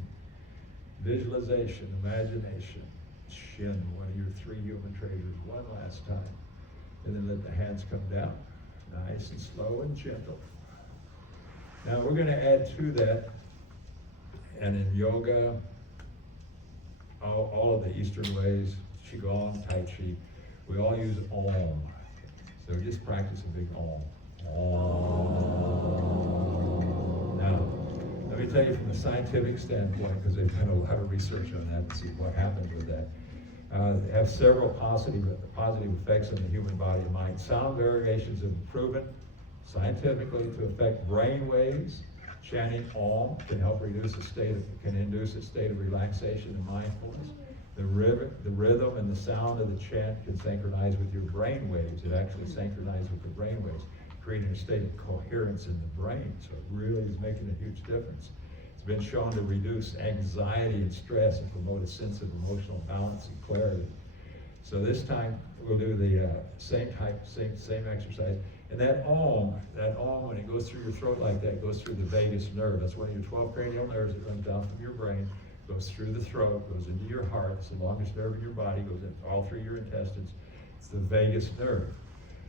Visualization, imagination. Shin, one of your 3 human treasures, one last time. And then let the hands come down. Nice and slow and gentle. Now we're going to add to that, and in yoga, all of the Eastern ways, Qigong, Tai Chi, we all use Om. So just practice a big Om. Om. Now, let me tell you from the scientific standpoint, because they've done a lot of research on that to see what happens with that. They have several positive effects on the human body and mind. Sound variations have been proven scientifically to affect brain waves. Chanting Om can help induce a state of relaxation and mindfulness. The rhythm and the sound of the chant can synchronize with your brain waves. It actually synchronizes with the brain waves, creating a state of coherence in the brain. So it really is making a huge difference. It's been shown to reduce anxiety and stress and promote a sense of emotional balance and clarity. So this time we'll do the same exercise. And that Om, when it goes through your throat like that, goes through the vagus nerve. That's one of your 12 cranial nerves that runs down from your brain, goes through the throat, goes into your heart. It's the longest nerve in your body, goes in all through your intestines. It's the vagus nerve.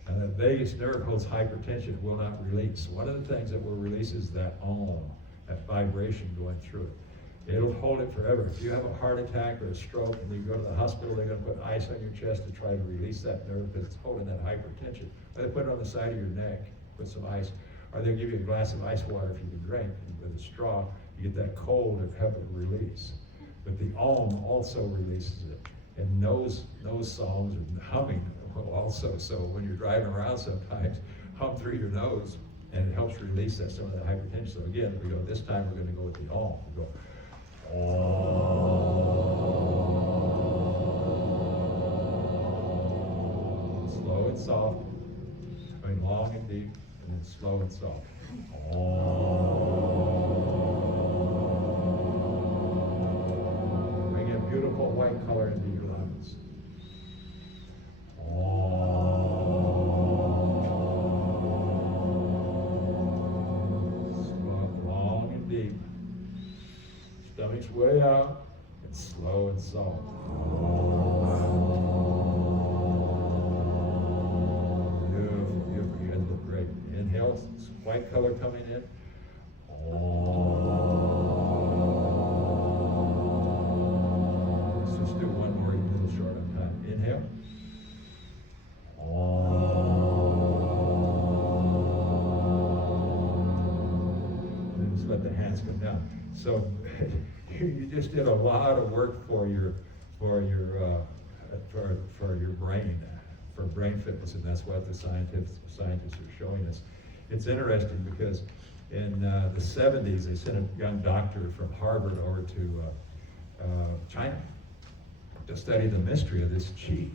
And that vagus nerve holds hypertension. It will not release. One of the things that will release is that Om, that vibration going through it. It'll hold it forever. If you have a heart attack or a stroke and you go to the hospital, they're going to put ice on your chest to try to release that nerve because it's holding that hypertension. Or they put it on the side of your neck, put some ice. Or they'll give you a glass of ice water if you can drink. And with a straw, you get that cold and help it release. But the Om also releases it. And nose songs and humming also. So when you're driving around sometimes, hum through your nose and it helps release that some of the hypertension. So again, we go, this time we're going to go with the Om. We go, Om. Slow and soft, going long and deep, and then slow and soft. Om. Bring a beautiful white color into your lungs. Stomach's way out, and slow and soft. Beautiful, beautiful. You guys look great. Inhale, white color coming in. Let's just do one more, even a little short on time. Inhale. And just let the hands come down. So you just did a lot of work for your brain, for brain fitness, and that's what the scientists are showing us. It's interesting because in the 70s they sent a young doctor from Harvard over to China to study the mystery of this qi.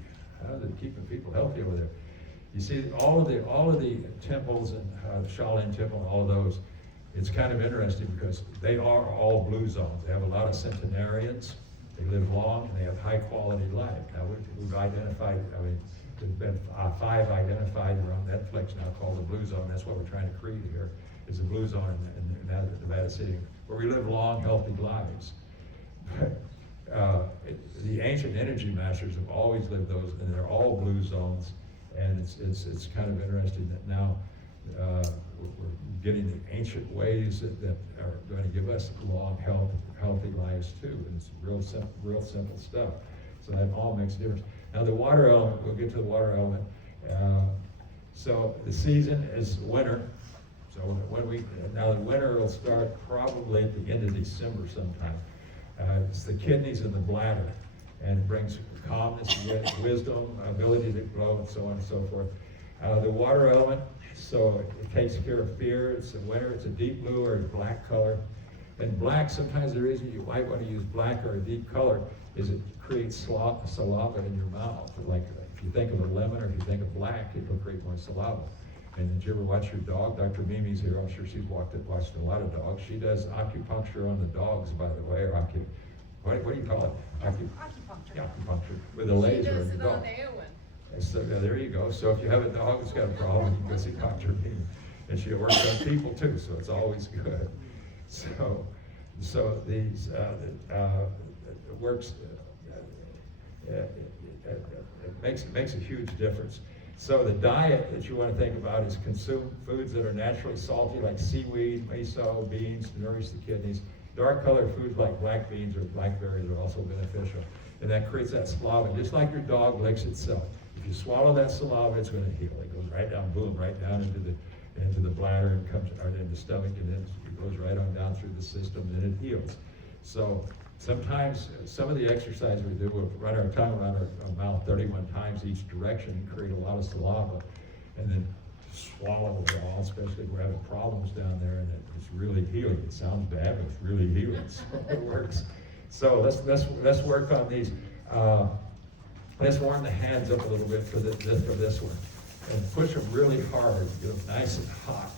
How is it keeping people healthy over there? You see, all of the temples and Shaolin Temple, all of those. It's kind of interesting because they are all blue zones. They have a lot of centenarians. They live long and they have high quality life. Now we've identified, there's been 5 identified. They're on Netflix now called the blue zone. That's what we're trying to create here, is a blue zone in Nevada City, where we live long, healthy lives. But the ancient energy masters have always lived those, and they're all blue zones. And it's kind of interesting that now we're getting the ancient ways that are going to give us long, healthy lives too. And it's real simple stuff. So that all makes a difference. Now the water element, we'll get to the water element. So the season is winter. So now the winter will start probably at the end of December sometime. It's the kidneys and the bladder, and it brings calmness, wisdom, ability to grow, and so on and so forth. The water element, so it takes care of fear. It's in winter, it's a deep blue or a black color. And black, sometimes the reason you might want to use black or a deep color is it creates saliva in your mouth. Like if you think of a lemon or if you think of black, it will create more saliva. And did you ever watch your dog? Dr. Mimi's here. I'm sure she's watched a lot of dogs. She does acupuncture on the dogs, by the way, or what do you call it? Acupuncture. Yeah, acupuncture with a laser. She does on it your on dog. Eowyn. So there you go. So if you have a dog that's got a problem, you can go see Dr. Mimi. And she works on people too, so it's always good. So these it works. It makes a huge difference. So the diet that you want to think about is consume foods that are naturally salty, like seaweed, miso, beans, to nourish the kidneys. Dark colored foods like black beans or blackberries are also beneficial. And that creates that saliva, just like your dog licks itself. If you swallow that saliva, it's going to heal. It goes right down, boom, right down into the bladder and comes or in the stomach, and then it goes right on down through the system, and it heals. So sometimes some of the exercise we do, we'll run our tongue around our mouth 31 times each direction and create a lot of saliva, and then swallow it all, especially if we're having problems down there, and it's really healing. It sounds bad, but it's really healing, so it works. So let's work on these. Let's warm the hands up a little bit for this one, and push them really hard, get them nice and hot.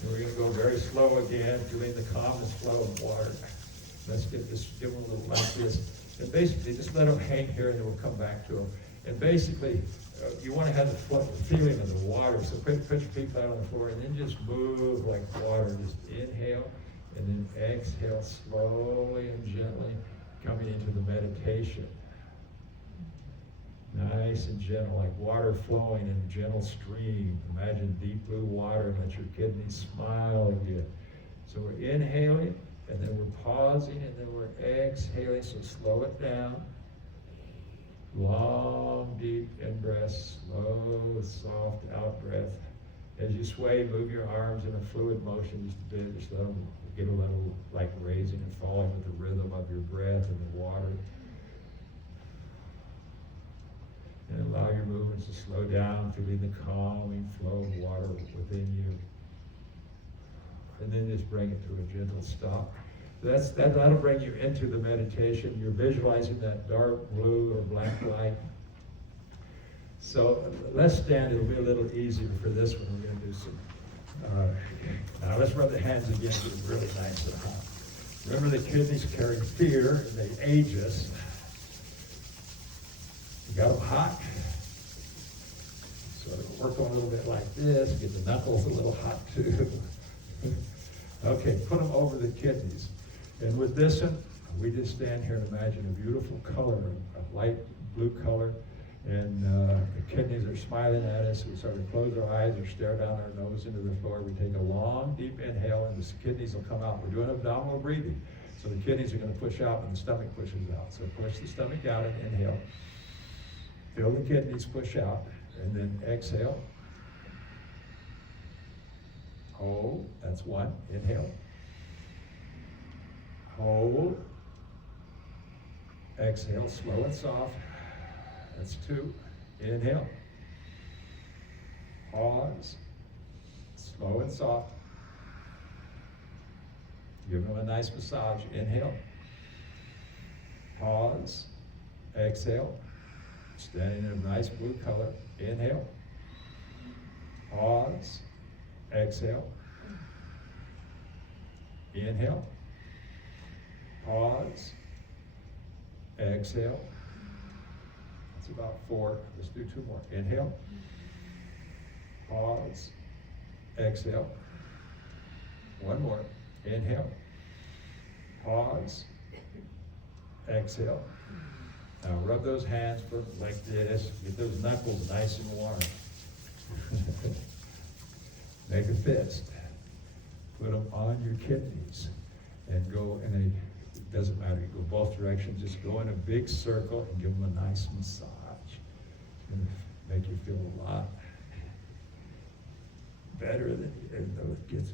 And we're going to go very slow again, feeling the calmness flow of water. Let's give them a little like this. And basically, just let them hang here, and then we'll come back to them. And basically, you want to have the feeling of the water. So put your feet flat on the floor, and then just move like water. Just inhale, and then exhale slowly and gently, coming into the meditation. Nice and gentle, like water flowing in a gentle stream. Imagine deep blue water, and let your kidneys smile again. So we're inhaling, and then we're pausing, and then we're exhaling, so slow it down. Long, deep in-breath, slow, soft out-breath. As you sway, move your arms in a fluid motion just a bit. Just let them get a little like raising and falling with the rhythm of your breath and the water. And allow your movements shoulders to slow down, feeling the calming flow of water within you. And then just bring it to a gentle stop. That'll bring you into the meditation. You're visualizing that dark blue or black light. So let's stand. It'll be a little easier for this one. We're going to do some. Now let's rub the hands again. Get them really nice and hot. Remember, the kidneys carry fear, and they age us. You got them hot. So work on a little bit like this. Get the knuckles a little hot too. Okay, put them over the kidneys. And with this one, we just stand here and imagine a beautiful color, a light blue color. And the kidneys are smiling at us. We sort of close our eyes or stare down our nose into the floor. We take a long, deep inhale, and the kidneys will come out. We're doing abdominal breathing. So the kidneys are going to push out and the stomach pushes out. So push the stomach out and inhale. Feel the kidneys push out, and then exhale. Hold. That's one. Inhale. Hold. Exhale. Slow and soft. That's two. Inhale. Pause. Slow and soft. Give them a nice massage. Inhale. Pause. Exhale. Standing in a nice blue color. Inhale. Pause. Exhale. Inhale. Pause. Exhale. That's about four. Let's do two more. Inhale. Pause. Exhale. One more. Inhale. Pause. Exhale. Now rub those hands like this. Get those knuckles nice and warm. Make a fist. Put them on your kidneys and go in a, it doesn't matter, you go both directions, just go in a big circle and give them a nice massage. It's going to make you feel a lot better than it gets.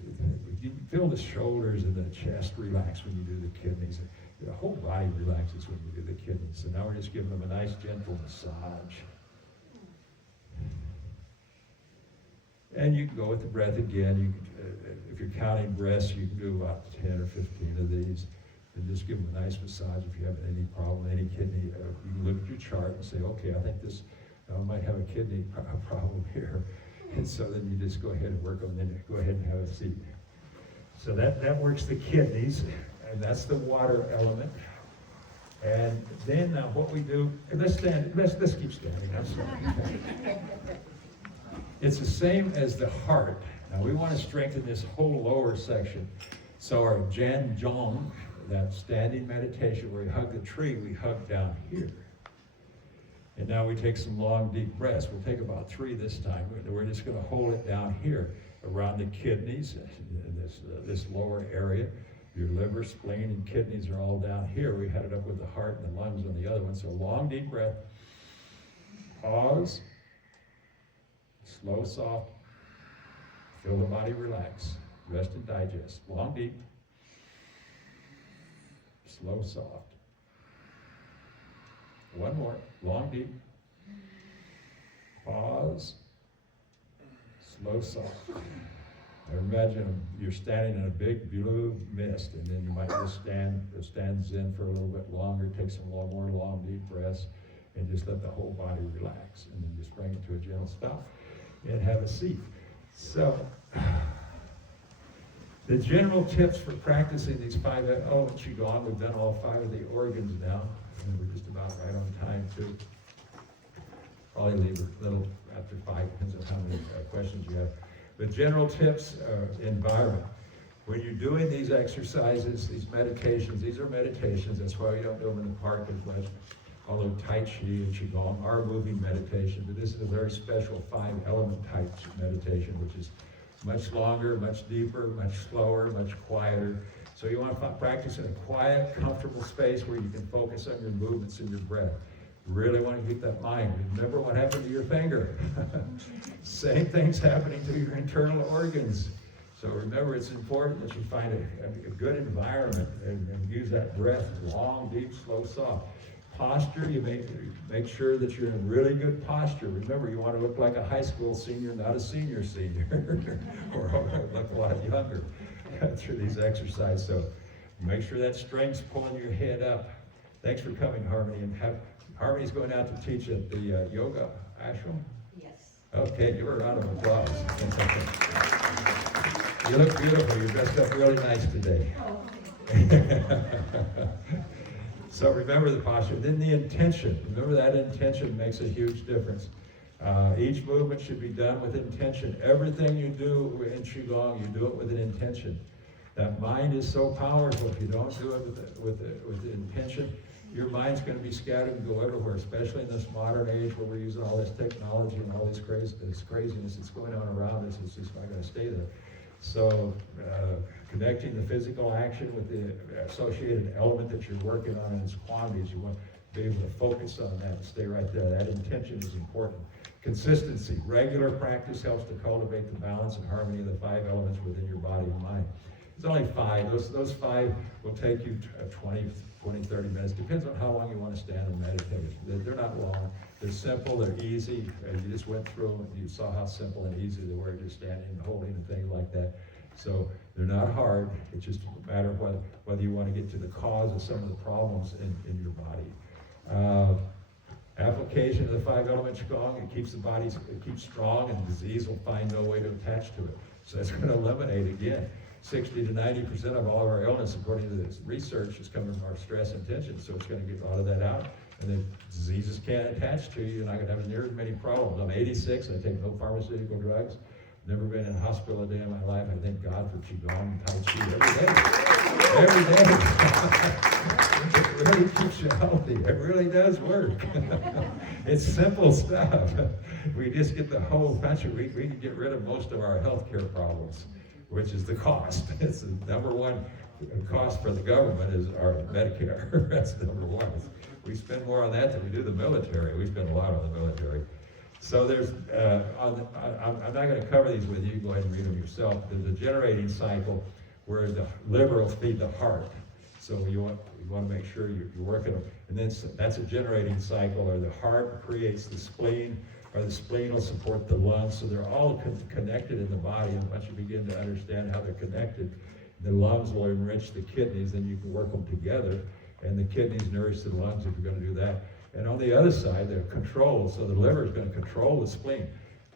You can feel the shoulders and the chest relax when you do the kidneys. The whole body relaxes when you do the kidneys. So now we're just giving them a nice gentle massage. And you can go with the breath again. You can, if you're counting breaths, you can do about 10 or 15 of these. And just give them a nice massage if you have any problem, any kidney. You can look at your chart and say, okay, I think this might have a kidney problem here. And so then you just go ahead and work on them, then go ahead and have a seat. So that works the kidneys, and that's the water element. And then what we do, and let's keep standing, I'm sorry. It's the same as the heart. Now we want to strengthen this whole lower section. So our Jan Jong, that standing meditation where we hug the tree, we hug down here. And now we take some long, deep breaths. We'll take about 3 this time. We're just going to hold it down here around the kidneys, this lower area. Your liver, spleen, and kidneys are all down here. We had it up with the heart and the lungs on the other one. So long, deep breath. Pause. Slow, soft. Feel the body relax. Rest and digest. Long, deep. Slow, soft. One more. Long, deep. Pause. Slow, soft. Now imagine you're standing in a big blue mist, and then you might just stand zen for a little bit longer, take some more long, deep breaths, and just let the whole body relax. And then just bring it to a gentle stop and have a seat. So, the general tips for practicing these 5 elements Qigong, we've done all 5 of the organs now, and we're just about right on time too. Probably leave a little after 5, depends on how many questions you have. The general tips, environment. When you're doing these exercises, these meditations, these are meditations, that's why we don't do them in the park as much. Although Tai Chi and Qigong are moving meditation, but this is a very special 5-element type meditation, which is much longer, much deeper, much slower, much quieter. So you want to practice in a quiet, comfortable space where you can focus on your movements and your breath. You really want to keep that mind. Remember what happened to your finger. Same thing's happening to your internal organs. So remember, it's important that you find a good environment and use that breath, long, deep, slow, soft. Posture, you make sure that you're in really good posture. Remember, you want to look like a high school senior, not a senior, or look a lot younger through these exercises. So make sure that strength's pulling your head up. Thanks for coming, Harmony. And Harmony's going out to teach at the yoga ashram? Yes. Okay, give her a round of applause. You look beautiful. You're dressed up really nice today. So remember the posture, then the intention. Remember that intention makes a huge difference. Each movement should be done with intention. Everything you do in Qigong, you do it with an intention. That mind is so powerful. If you don't do it with the intention, your mind's going to be scattered and go everywhere, especially in this modern age where we're using all this technology and all this craziness that's going on around us. It's just not going to stay there. So connecting the physical action with the associated element that you're working on in its quantities, you want to be able to focus on that and stay right there. That intention is important. Consistency. Regular practice helps to cultivate the balance and harmony of the 5 elements within your body and mind. There's only 5. Those 5 will take you 20, 30 minutes. Depends on how long you want to stand and meditate. They're not long. They're simple. They're easy. You just went through them. You saw how simple and easy they were, just standing and holding and things like that. So they're not hard. It's just a matter of whether you want to get to the cause of some of the problems in your body. Application of the 5 element Qigong, it keeps the body strong, and disease will find no way to attach to it. So it's going to eliminate, again, 60 to 90% of all of our illness, according to this research, is coming from our stress and tension. So it's going to get a lot of that out. And then diseases can't attach to you. You're not going to have near as many problems. I'm 86. I take no pharmaceutical drugs. Never been in a hospital a day in my life. I thank God for Qigong and Tai Chi every day. It really keeps you healthy. It really does work. It's simple stuff. We just get the whole country. We can get rid of most of our healthcare problems, which is the cost. It's the number one cost for the government is our Medicare. That's number one. We spend more on that than we do the military. We spend a lot on the military. So there's, I'm not going to cover these with you. Go ahead and read them yourself. There's a generating cycle where the liver will feed the heart. So you want to make sure you're working them. And then that's a generating cycle, or the heart creates the spleen, or the spleen will support the lungs. So they're all connected in the body. And once you begin to understand how they're connected, the lungs will enrich the kidneys, then you can work them together. And the kidneys nourish the lungs if you're going to do that. And on the other side, they're controlled. So the liver is going to control the spleen.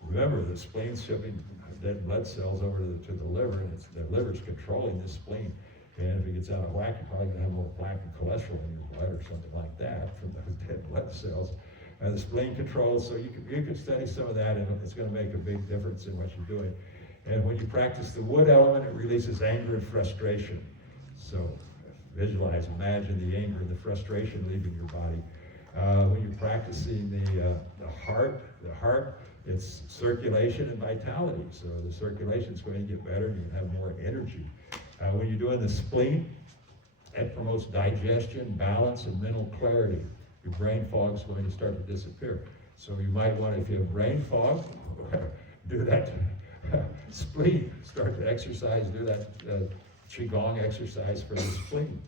Remember, the spleen's shipping dead blood cells over to the liver, and the liver's controlling the spleen. And if it gets out of whack, you're probably going to have more plaque and cholesterol in your blood or something like that from those dead blood cells. And the spleen controls, so you can study some of that, and it's going to make a big difference in what you're doing. And when you practice the wood element, it releases anger and frustration. So visualize, imagine the anger and the frustration leaving your body. When you're practicing the heart, it's circulation and vitality. So the circulation is going to get better, and you have more energy. When you're doing the spleen, it promotes digestion, balance, and mental clarity. Your brain fog is going to start to disappear. So you might want, if you have brain fog, do that spleen. Start to exercise, do that Qigong exercise for the spleen.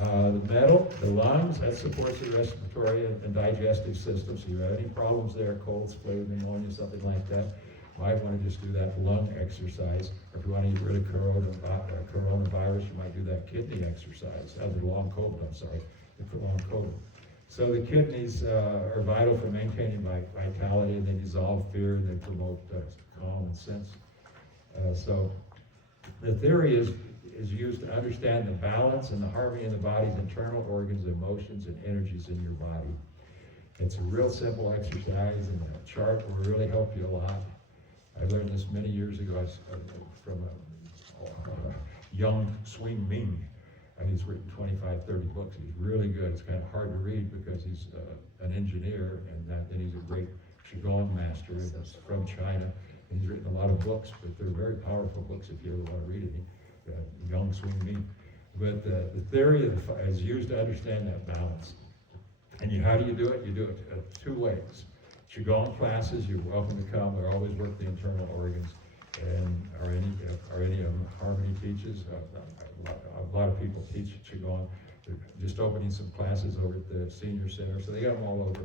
The metal, the lungs, that supports the respiratory and digestive system. So you have any problems there, colds, flu, pneumonia, something like that, you might want to just do that lung exercise. Or if you want to get rid of coronavirus, you might do that kidney exercise. The long COVID, the long COVID. So the kidneys are vital for maintaining vitality, and they dissolve fear, and they promote calm and sense. So the theory is used to understand the balance and the harmony in the body's internal organs, emotions, and energies in your body. It's a real simple exercise, and the chart will really help you a lot. I learned this many years ago from a young Swing Ming. He's written 25, 30 books. He's really good. It's kind of hard to read because he's an engineer, and he's a great Qigong master. He's from China. He's written a lot of books, but they're very powerful books if you ever want to read any. Young Swing Ming. But the theory is used to understand that balance. And how do you do it? You do it 2 ways. Qigong classes, you're welcome to come. They always work the internal organs. And are any of them Harmony teaches? A lot of people teach Qigong. They're just opening some classes over at the senior center, so they got them all over.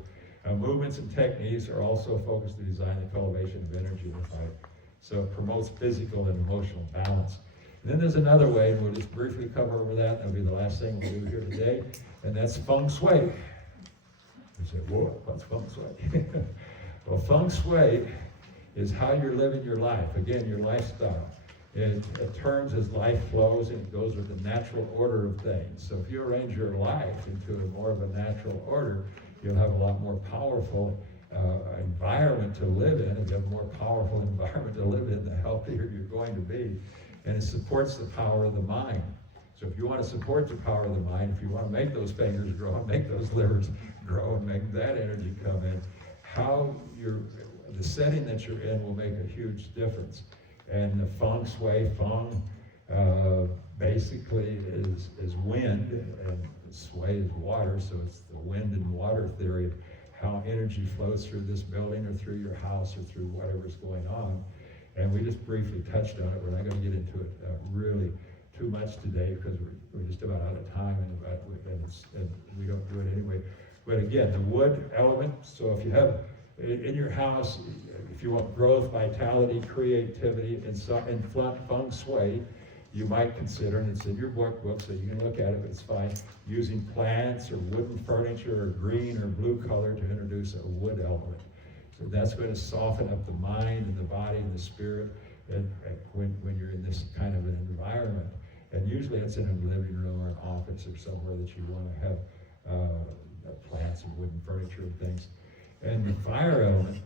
Movements and techniques are also focused to design the cultivation of energy in the fight. So it promotes physical and emotional balance. And then there's another way, and we'll just briefly cover over that. That'll be the last thing we'll do here today, and that's feng shui. You say, whoa, what's feng shui? Well, feng shui is how you're living your life. Again, your lifestyle. It turns as life flows, and it goes with the natural order of things. So if you arrange your life into a more of a natural order, you'll have a lot more powerful environment to live in. If you have a more powerful environment to live in, the healthier you're going to be. And it supports the power of the mind. So if you want to support the power of the mind, if you want to make those fingers grow and make those livers grow and make that energy come in, the setting that you're in will make a huge difference. And the feng shui, basically is wind, and shui is water, so it's the wind and water theory of how energy flows through this building or through your house or through whatever's going on. And we just briefly touched on it. We're not going to get into it really too much today because we're just about out of time, and we don't do it anyway. But again, the wood element, so if you have in your house, if you want growth, vitality, creativity, and feng shui, you might consider, and it's in your workbook, so you can look at it, but it's fine, using plants or wooden furniture or green or blue color to introduce a wood element. So that's going to soften up the mind and the body and the spirit when you're in this kind of an environment. And usually it's in a living room or an office or somewhere that you want to have plants and wooden furniture and things. And the fire element,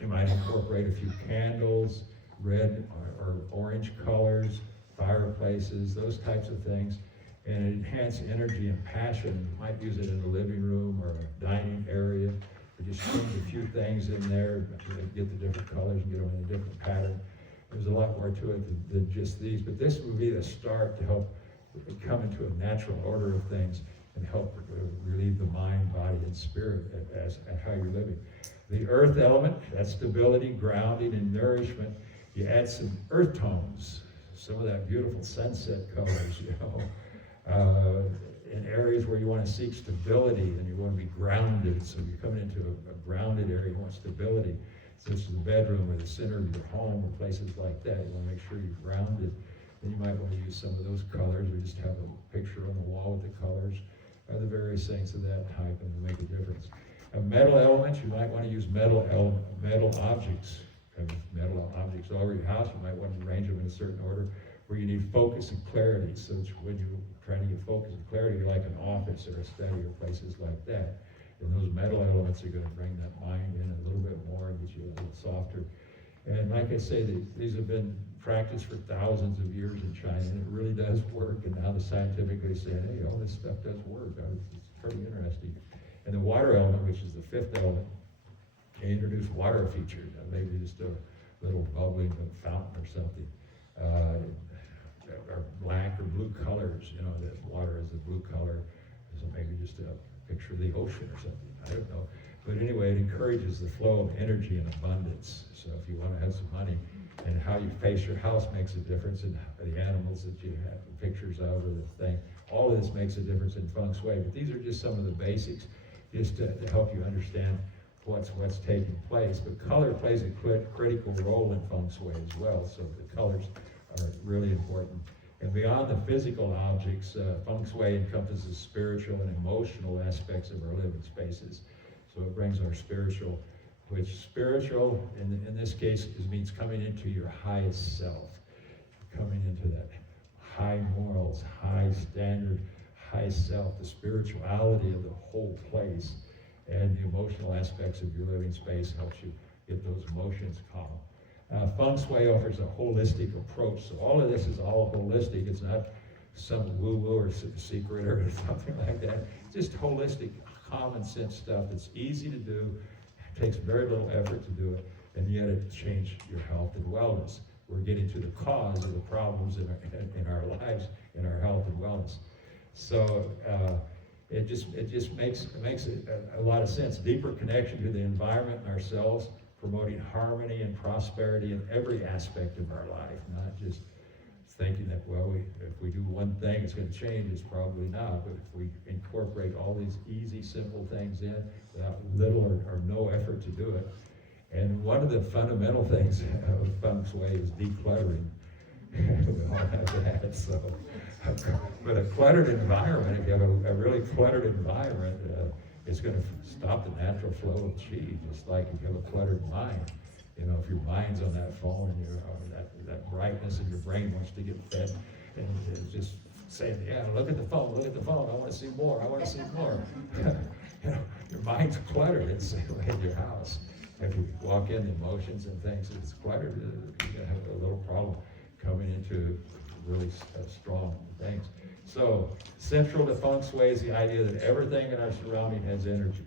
you might incorporate a few candles, red or orange colors, fireplaces, those types of things, and enhance energy and passion. You might use it in a living room or a dining area, or just change a few things in there, get the different colors and get them in a different pattern. There's a lot more to it than just these, but this would be the start to help come into a natural order of things and help relieve the mind, body, and spirit as how you're living. The earth element, that's stability, grounding, and nourishment. You add some earth tones, some of that beautiful sunset colors, in areas where you want to seek stability and you want to be grounded. So you're coming into a grounded area, you want stability, such as the bedroom or the center of your home or places like that. You want to make sure you're grounded. Then you might want to use some of those colors. We just have a picture on the wall with the colors, or the various things of that type, and to make a difference. A metal element, you might want to use metal objects. Metal objects all over your house, you might want to arrange them in a certain order where you need focus and clarity. So it's when you're trying to get focus and clarity, like an office or a study or places like that. And those metal elements are going to bring that mind in a little bit more and get you a little softer. And like I say, these have been practiced for thousands of years in China, and it really does work. And now the scientifically saying, hey, all this stuff does work. It's pretty interesting. And the water element, which is the fifth element, they introduce water feature, maybe just a little bubbling fountain or something, or black or blue colors, that water is a blue color, so maybe just a picture of the ocean or something, I don't know. But anyway, it encourages the flow of energy and abundance. So if you want to have some money, and how you face your house makes a difference, and the animals that you have pictures of or the thing, all of this makes a difference in feng shui. But these are just some of the basics, just to help you understand what's taking place. But color plays a critical role in feng shui as well, so the colors are really important. And beyond the physical objects, feng shui encompasses spiritual and emotional aspects of our living spaces. So it brings our spiritual, which spiritual in this case means coming into your highest self, coming into that high morals, high standard, high self, the spirituality of the whole place. And the emotional aspects of your living space helps you get those emotions calm. Feng Shui offers a holistic approach. So all of this is all holistic. It's not some woo-woo or secret or something like that. It's just holistic, common sense stuff that's easy to do, takes very little effort to do it, and yet it changes your health and wellness. We're getting to the cause of the problems in our lives, in our health and wellness. So it just makes a lot of sense. Deeper connection to the environment and ourselves, promoting harmony and prosperity in every aspect of our life, not just thinking that, well, if we do one thing, it's going to change. It's probably not. But if we incorporate all these easy, simple things in without little or no effort to do it. And one of the fundamental things of feng shui is decluttering. We all have that. So, but a cluttered environment, if you have a really cluttered environment, it's going to stop the natural flow of qi. Just like if you have a cluttered mind. You know, if your mind's on that phone and that brightness in your brain wants to get fed, and it's just saying, yeah, look at the phone, I want to see more, I want to see more. You know, your mind's cluttered. It's the same way in your house. If you walk in, the emotions and things, it's cluttered, you're going to have a little problem coming into really strong things. So, central to feng shui is the idea that everything in our surrounding has energy.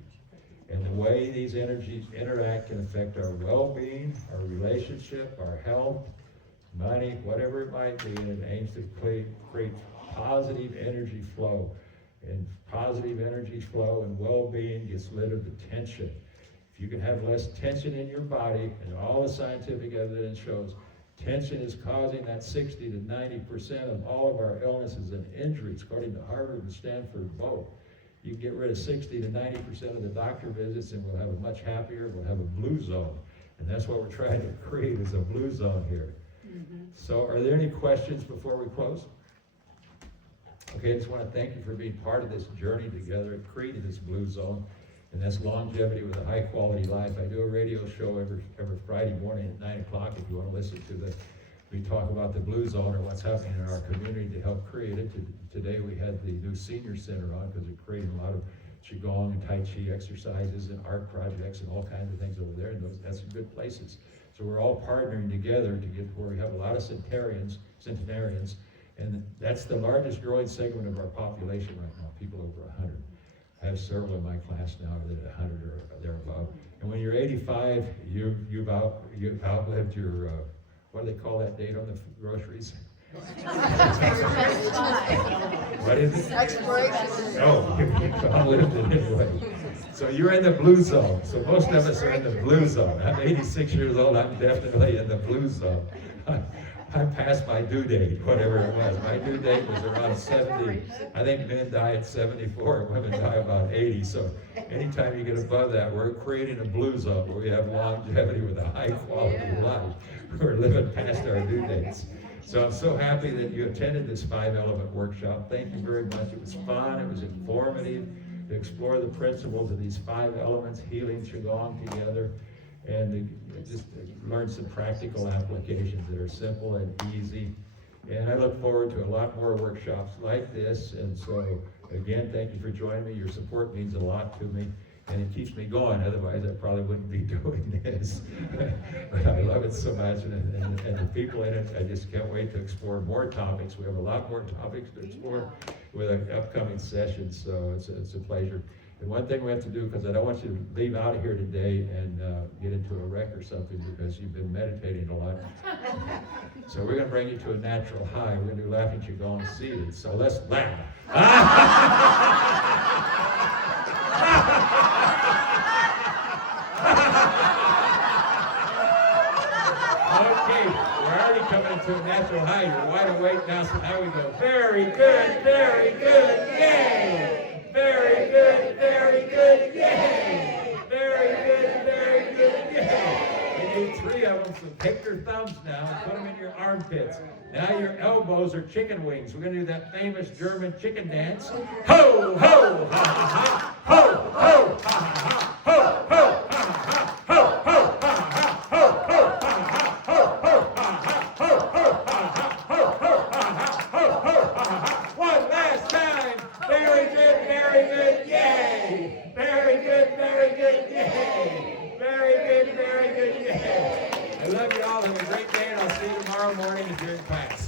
And the way these energies interact can affect our well-being, our relationship, our health, money, whatever it might be, and it aims to create positive energy flow. And positive energy flow and well-being gets rid of the tension. If you can have less tension in your body, and all the scientific evidence shows, tension is causing that 60 to 90% of all of our illnesses and injuries, according to Harvard and Stanford both. You can get rid of 60 to 90% of the doctor visits, and we'll have a much happier, we'll have a blue zone. And that's what we're trying to create, is a blue zone here. Mm-hmm. So are there any questions before we close? Okay, I just want to thank you for being part of this journey together and creating this blue zone. And that's longevity with a high quality life. I do a radio show every Friday morning at 9 o'clock if you want to listen to we talk about the blue zone or what's happening in our community to help create it. Today we had the new senior center on because we're creating a lot of Qigong and Tai Chi exercises and art projects and all kinds of things over there. And that's some good places. So we're all partnering together to get where we have a lot of centenarians, and that's the largest growing segment of our population right now, people over 100. I have several in my class now that are 100 or thereabove. And when you're 85, you've outlived your, what do they call that date on the groceries? What is it? Expiration. No, you've outlived it anyway. So you're in the blue zone. So most of us are in the blue zone. I'm 86 years old. I'm definitely in the blue zone. I passed my due date, whatever it was. My due date was around 70. I think men die at 74, women die about 80. So anytime you get above that, we're creating a blue zone where we have longevity with a high quality life. We're living past our due dates. So I'm so happy that you attended this 5-element workshop. Thank you very much. It was fun. It was informative to explore the principles of these 5 elements, healing Qigong together, and just learn some practical applications that are simple and easy. And I look forward to a lot more workshops like this. And so, again, thank you for joining me. Your support means a lot to me, and it keeps me going. Otherwise, I probably wouldn't be doing this. But I love it so much, and the people in it, I just can't wait to explore more topics. We have a lot more topics to explore with an upcoming session, so it's a pleasure. And one thing we have to do, because I don't want you to leave out of here today and get into a wreck or something, because you've been meditating a lot. So we're going to bring you to a natural high. We're going to do laughing Qigong seated. So let's laugh. Okay, we're already coming into a natural high. You're wide awake now, so now we go. Very good, yay! Very good, yay! Very good, yay! We need 3 of them, so take your thumbs now and put them in your armpits. Now your elbows are chicken wings. We're going to do that famous German chicken dance. Ho, ho, ha, ha, ha! Ho, ho, ha, ha, ha! Ho, ho, ha, ha, ha! Ho, ho, ha, ha, ha! Ho, ho, ha, ha, ha! Ho, ho, ha, ha, ha! Ho, ho, ha, ha, ha! Ho, ho, ha, ha! Ho, ho, ha, ha! One last time! Very good, yay! Very good, yay! Very good, yay! I love you all. Have a great day, and I'll see you tomorrow morning if you're in class.